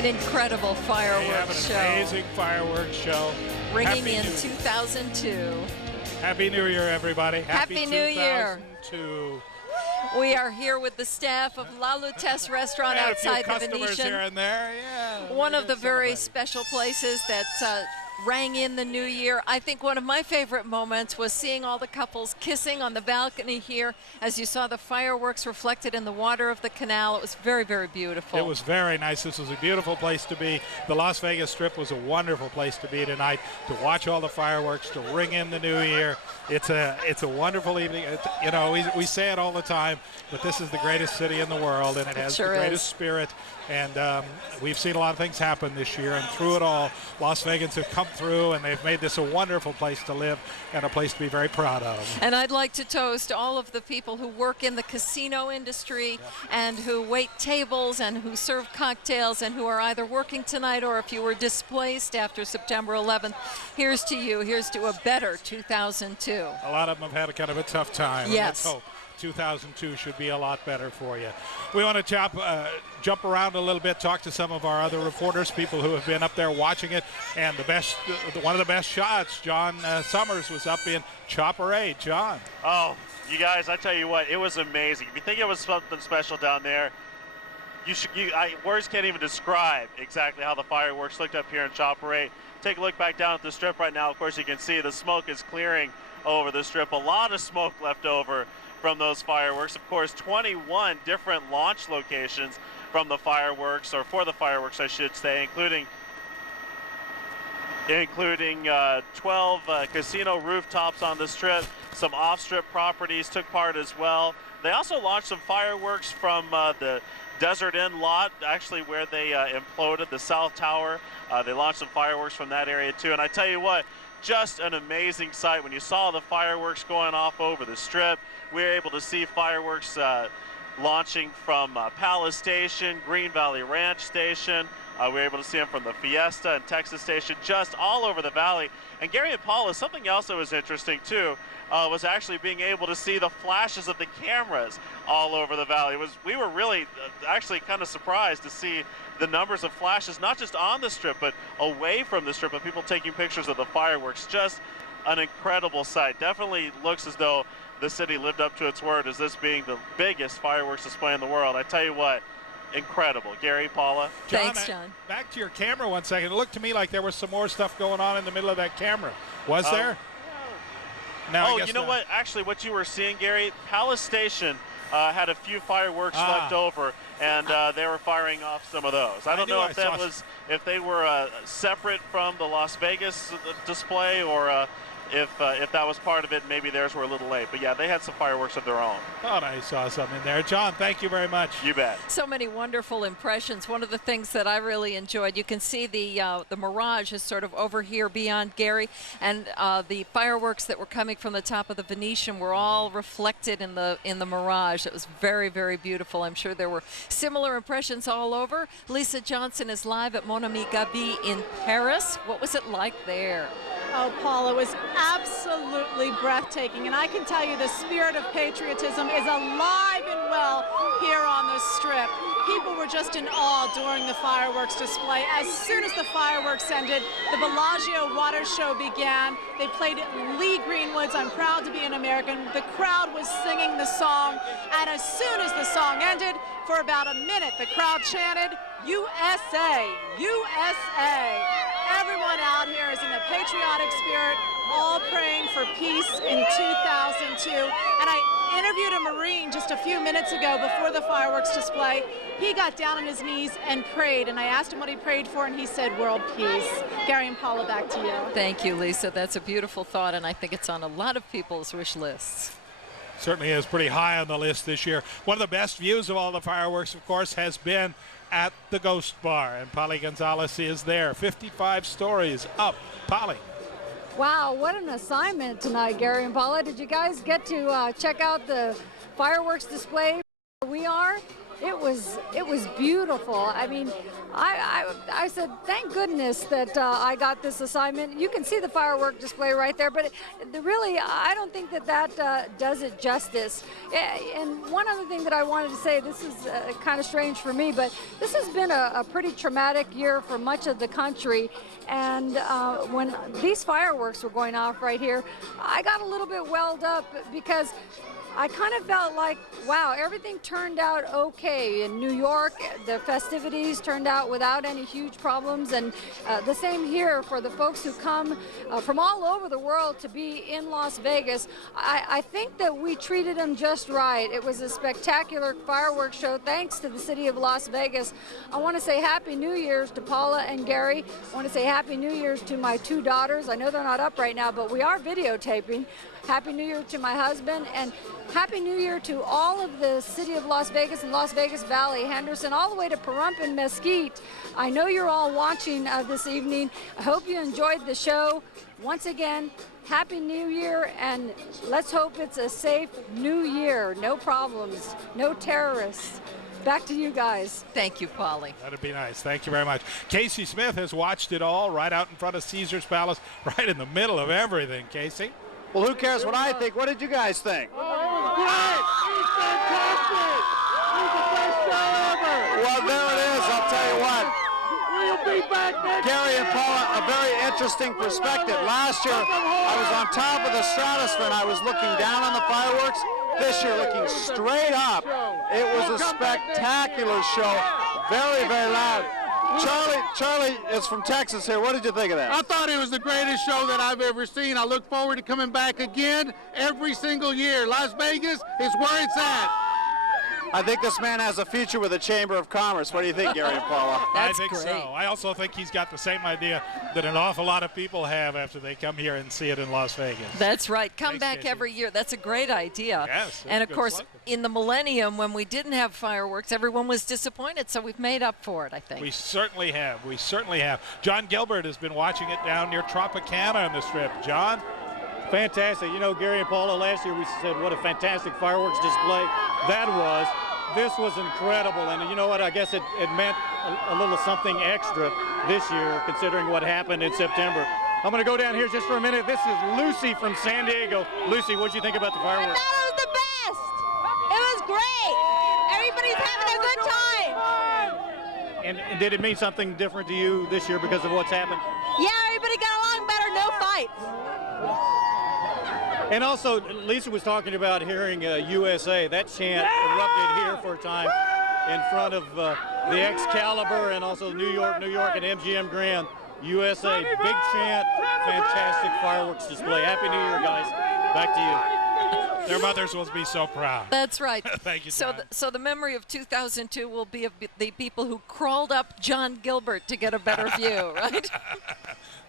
An incredible fireworks show. Amazing fireworks show. Ringing in 2002. Happy New Year, everybody. Happy New Year. 2002. We are here with the staff of La Lutece restaurant outside the Venetian. Here and there, yeah. One of the very special places that rang in the new year. I think one of my favorite moments was seeing all the couples kissing on the balcony here as you saw the fireworks reflected in the water of the canal. It was very, very beautiful. It was very nice. This was a beautiful place to be. The Las Vegas Strip was a wonderful place to be tonight, to watch all the fireworks, to ring in the new year. It's a wonderful evening. You know, we say it all the time, but this is the greatest city in the world, and it has the greatest spirit. And we've seen a lot of things happen this year, and through it all, Las Vegans have come through, and they've made this a wonderful place to live and a place to be very proud of. And I'd like to toast all of the people who work in the casino industry and who wait tables and who serve cocktails and who are either working tonight or if you were displaced after September 11th, here's to you. Here's to a better 2002. A lot of them have had a kind of a tough time. Yes. Let's hope 2002 should be a lot better for you. We want to jump around a little bit, talk to some of our other reporters, people who have been up there watching it, and one of the best shots, John Summers, was up in Chopper 8. John. Oh, you guys, I tell you what, it was amazing. If you think it was something special down there, words can't even describe exactly how the fireworks looked up here in Chopper 8. Take a look back down at the strip right now. Of course, you can see the smoke is clearing over the strip. A lot of smoke left over from those fireworks. Of course, 21 different launch locations from the fireworks, or for the fireworks, I should say, including 12 casino rooftops on the strip. Some off-strip properties took part as well. They also launched some fireworks from the Desert Inn lot, actually where they imploded the South Tower. They launched some fireworks from that area too. And I tell you what, just an amazing sight when you saw the fireworks going off over the strip. We were able to see fireworks launching from Palace Station, Green Valley Ranch Station. We were able to see them from the Fiesta and Texas Station, just all over the valley. And Gary and Paula, something else that was interesting too, was actually being able to see the flashes of the cameras all over the valley. We were really actually kind of surprised to see the numbers of flashes, not just on the strip, but away from the strip, of people taking pictures of the fireworks. Just an incredible sight. Definitely looks as though the city lived up to its word as this being the biggest fireworks display in the world. I tell you what, incredible. Gary, Paula. Thanks, John. Back to your camera one second. It looked to me like there was some more stuff going on in the middle of that camera. Was there? No, you know what? Actually, what you were seeing, Gary, Palace Station had a few fireworks left over, and they were firing off some of those. I don't know if they were separate from the Las Vegas display, or if that was part of it. Maybe theirs were a little late, but yeah, they had some fireworks of their own. Thought I saw something in there. John, thank you very much. You bet. So many wonderful impressions. One of the things that I really enjoyed, you can see the mirage is sort of over here beyond Gary, and the fireworks that were coming from the top of the Venetian were all reflected in the mirage. It was very, very beautiful. I'm sure there were similar impressions all over. Lisa Johnson is live at Mon Ami Gabi in Paris. What was it like there? Oh, Paul, it was absolutely breathtaking, and I can tell you the spirit of patriotism is alive and well here on the Strip. People were just in awe during the fireworks display. As soon as the fireworks ended, the Bellagio Water Show began. They played Lee Greenwood's I'm Proud to Be an American. The crowd was singing the song, and as soon as the song ended, for about a minute, the crowd chanted, USA, USA. Everyone out here is in the patriotic spirit, all praying for peace in 2002. And I interviewed a Marine just a few minutes ago before the fireworks display. He got down on his knees and prayed, and I asked him what he prayed for, and he said world peace. Gary and Paula, back to you. Thank you, Lisa. That's a beautiful thought, and I think it's on a lot of people's wish lists. Certainly is pretty high on the list this year. One of the best views of all the fireworks, of course, has been at the Ghost Bar, and Polly Gonzalez is there. 55 stories up. Polly. Wow, what an assignment tonight, Gary and Paula. Did you guys get to check out the fireworks display where we are? It was beautiful. I mean, I said, thank goodness that I got this assignment. You can see the firework display right there, but really, I don't think that does it justice. And one other thing that I wanted to say, this is kind of strange for me, but this has been a pretty traumatic year for much of the country. And when these fireworks were going off right here, I got a little bit welled up because I kind of felt like, wow, everything turned out okay. In New York, the festivities turned out without any huge problems, and the same here for the folks who come from all over the world to be in Las Vegas. I think that we treated them just right. It was a spectacular fireworks show, thanks to the city of Las Vegas. I want to say Happy New Year's to Paula and Gary. I want to say Happy New Year's to my 2 daughters. I know they're not up right now, but we are videotaping. Happy New Year to my husband, and Happy New Year to all of the city of Las Vegas and Las Vegas Valley, Henderson, all the way to Pahrump and Mesquite. I know you're all watching this evening. I hope you enjoyed the show. Once again, Happy New Year, and let's hope it's a safe new year. No problems, no terrorists. Back to you guys. Thank you, Polly. That'd be nice. Thank you very much. Casey Smith has watched it all right out in front of Caesar's Palace, right in the middle of everything, Casey. Well, who cares what I think? What did you guys think? Oh, it was great! He's fantastic! He's the best show ever! Well, there it is. I'll tell you what. We'll be back next Gary and year. Paula, a very interesting perspective. Last year, I was on top of the stratosphere and I was looking down on the fireworks. This year, looking straight up. It was a spectacular show. Very, very loud. Charlie is from Texas here. What did you think of that? I thought it was the greatest show that I've ever seen. I look forward to coming back again every single year. Las Vegas is where it's at. I think this man has a future with the Chamber of Commerce. What do you think, Gary and Paula? I think so. I also think he's got the same idea that an awful lot of people have after they come here and see it in Las Vegas. That's right. Come Thanks, back Casey. every year. That's a great idea. Yes. And of good course, slogan. in the millennium, when we didn't have fireworks, everyone was disappointed. So we've made up for it, I think. We certainly have. We certainly have. John Gilbert has been watching it down near Tropicana on the Strip. John? Fantastic. You know, Gary and Paula, last year we said what a fantastic fireworks display that was. This was incredible, and you know what? I guess it meant a little something extra this year, considering what happened in September. I'm going to go down here just for a minute. This is Lucy from San Diego. Lucy, what did you think about the fireworks? I thought it was the best. It was great. Everybody's having a good time. And did it mean something different to you this year because of what's happened? Yeah, everybody got along better. No fights. And also, Lisa was talking about hearing USA. That chant erupted here for a time in front of the Excalibur and also New York, and MGM Grand. USA, big chant, fantastic fireworks display. Happy New Year, guys. Back to you. Their mothers will be so proud. That's right. Thank you, So, John. so the memory of 2002 will be of the people who crawled up John Gilbert to get a better view, right?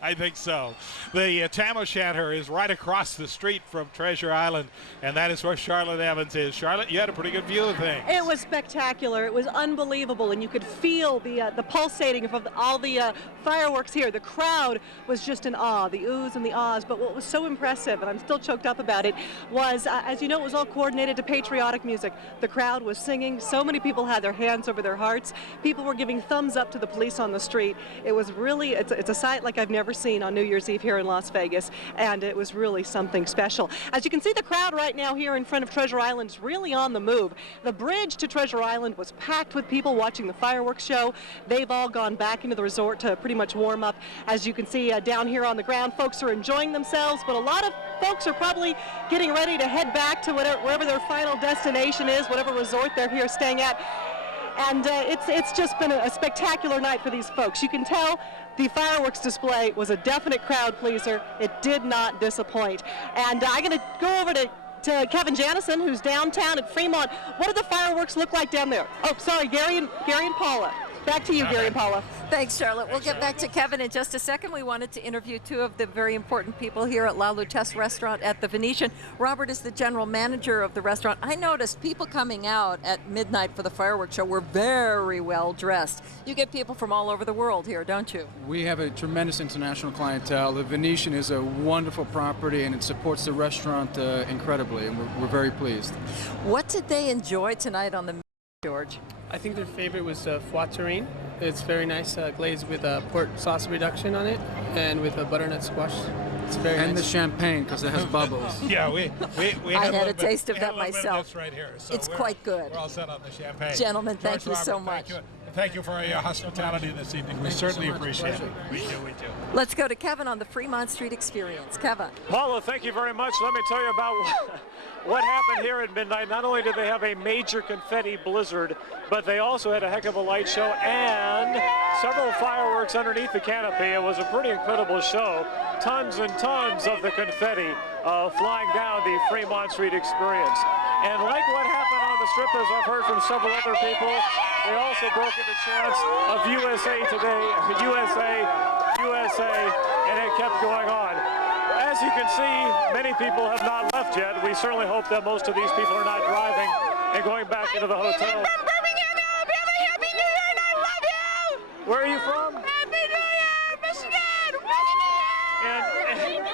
I think so. The Tam O'Shanter is right across the street from Treasure Island, and that is where Charlotte Evans is. Charlotte, you had a pretty good view of things. It was spectacular. It was unbelievable, and you could feel the pulsating of all the fireworks here. The crowd was just in awe, the oohs and the ahs. But what was so impressive, and I'm still choked up about it, was, as you know, it was all coordinated to patriotic music. The crowd was singing. So many people had their hands over their hearts. People were giving thumbs up to the police on the street. It was really, it's a sight like I've never seen on New Year's Eve here in Las Vegas, and it was really something special. As you can see, the crowd right now here in front of Treasure Island is really on the move. The bridge to Treasure Island was packed with people watching the fireworks show. They've all gone back into the resort to pretty much warm up. As you can see down here on the ground, folks are enjoying themselves, but a lot of folks are probably getting ready to head back to wherever their final destination is, whatever resort they're here staying at. And it's just been a spectacular night for these folks. You can tell the fireworks display was a definite crowd pleaser. It did not disappoint. And I'm going to go over to Kevin Janison, who's downtown at Fremont. What do the fireworks look like down there? Oh, sorry, Gary and Paula. Back to you, Gary and Paula. Thanks, Charlotte. We'll get back to Kevin in just a second. We wanted to interview two of the very important people here at La Lutece Restaurant at the Venetian. Robert is the general manager of the restaurant. I noticed people coming out at midnight for the fireworks show were very well dressed. You get people from all over the world here, don't you? We have a tremendous international clientele. The Venetian is a wonderful property, and it supports the restaurant incredibly, and we're very pleased. What did they enjoy tonight on the George? I think their favorite was foie terrine. It's very nice, glazed with pork sauce reduction on it and with a butternut squash. It's very nice. And the champagne, because it has bubbles. Yeah, we I had had a taste of that myself. right here. So It's quite good. We're all set on the champagne. Gentlemen, George thank you so Robert, much. Thank you for your hospitality this evening. We certainly appreciate it. We do. Let's go to Kevin on the Fremont Street Experience. Kevin. Paula, thank you very much. Let me tell you about what happened here at midnight. Not only did they have a major confetti blizzard, but they also had a heck of a light show and several fireworks underneath the canopy. It was a pretty incredible show. Tons and tons of the confetti flying down the Fremont Street Experience. And like what happened on the Strip, as I've heard from several other people, they also broke into chants of USA Today, USA, USA, and it kept going on. As you can see, many people have not left yet. We certainly hope that most of these people are not driving and going back into the hotel. Happy New Year, and I love you! Where are you from? Happy New Year, Michigan!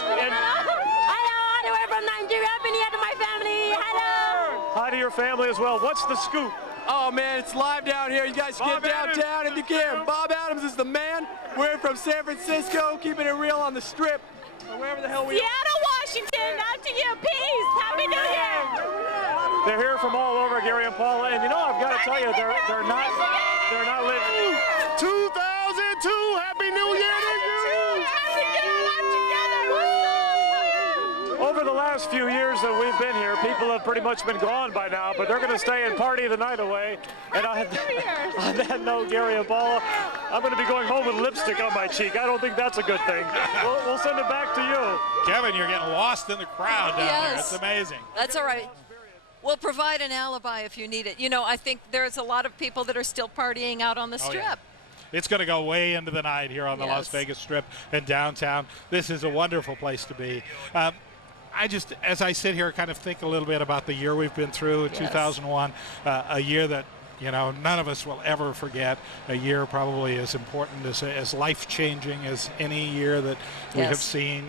Hello, all the way from Nigeria. Happy New Year to my family. Hello. Hi to your family as well. What's the scoop? Oh man, it's live down here. You guys get downtown if you can. Bob Adams is the man. We're from San Francisco, keeping it real on the Strip, or wherever the hell we are. Seattle, Washington. Out to you. Peace. Happy New Year. They're here from all over, Gary and Paula, and you know, I've got to tell you, they're not living. 2002, Happy New Year to you! Over the last few years that we've been here, people have pretty much been gone by now, but they're going to stay and party the night away. And on that note, Gary and Paula, I'm going to be going home with lipstick on my cheek. I don't think that's a good thing. We'll send it back to you. Kevin, you're getting lost in the crowd down there. Yes. It's amazing. That's all right. We'll provide an alibi if you need it. You know, I think there's a lot of people that are still partying out on the Strip. Yeah. It's going to go way into the night here on the Las Vegas Strip and downtown. This is a wonderful place to be. I just, as I sit here, kind of think a little bit about the year we've been through in 2001, a year that, you know, none of us will ever forget, a year probably as important, as life-changing as any year that we have seen,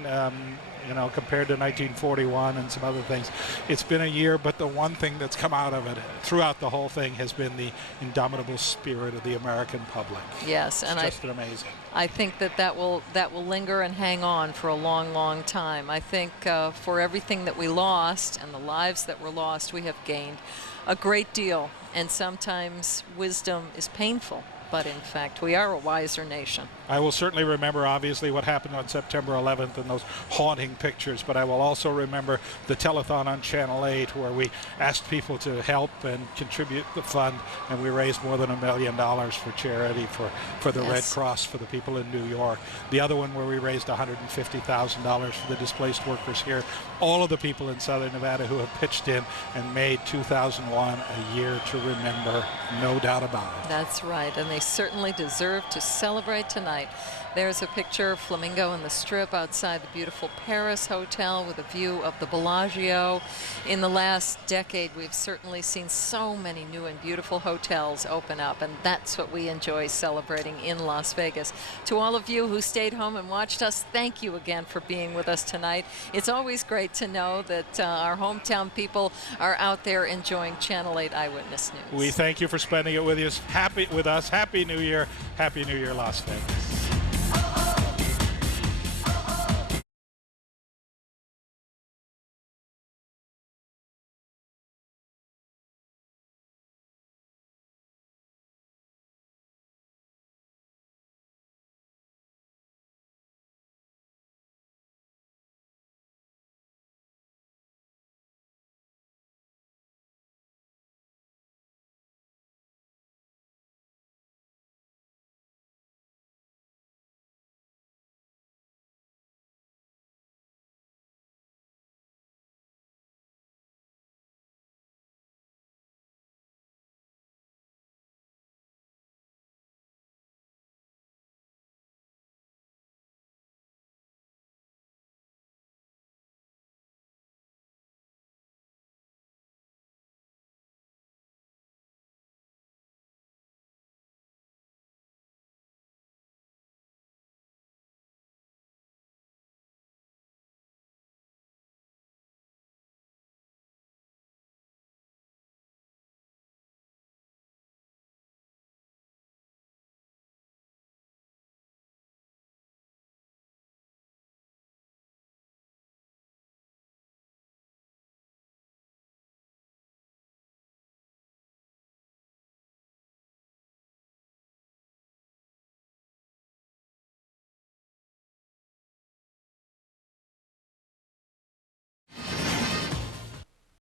you know, compared to 1941 and some other things. It's been a year, but the one thing that's come out of it throughout the whole thing has been the indomitable spirit of the American public. Yes, it's and just amazing. I think that will linger and hang on for a long, long time. I think for everything that we lost and the lives that were lost, we have gained a great deal. And sometimes wisdom is painful, but in fact, we are a wiser nation. I will certainly remember, obviously, what happened on September 11th and those haunting pictures, but I will also remember the telethon on Channel 8 where we asked people to help and contribute the fund, and we raised more than $1 million for charity for the Red Cross for the people in New York. The other one where we raised $150,000 for the displaced workers here. All of the people in Southern Nevada who have pitched in and made 2001 a year to remember, no doubt about it. That's right, and they certainly deserve to celebrate tonight. There's a picture of Flamingo in the Strip outside the beautiful Paris Hotel with a view of the Bellagio. In the last decade, we've certainly seen so many new and beautiful hotels open up, and that's what we enjoy celebrating in Las Vegas. To all of you who stayed home and watched us, thank you again for being with us tonight. It's always great to know that our hometown people are out there enjoying Channel 8 Eyewitness News. We thank you for spending it with us. Happy New Year. Happy New Year, Las Vegas.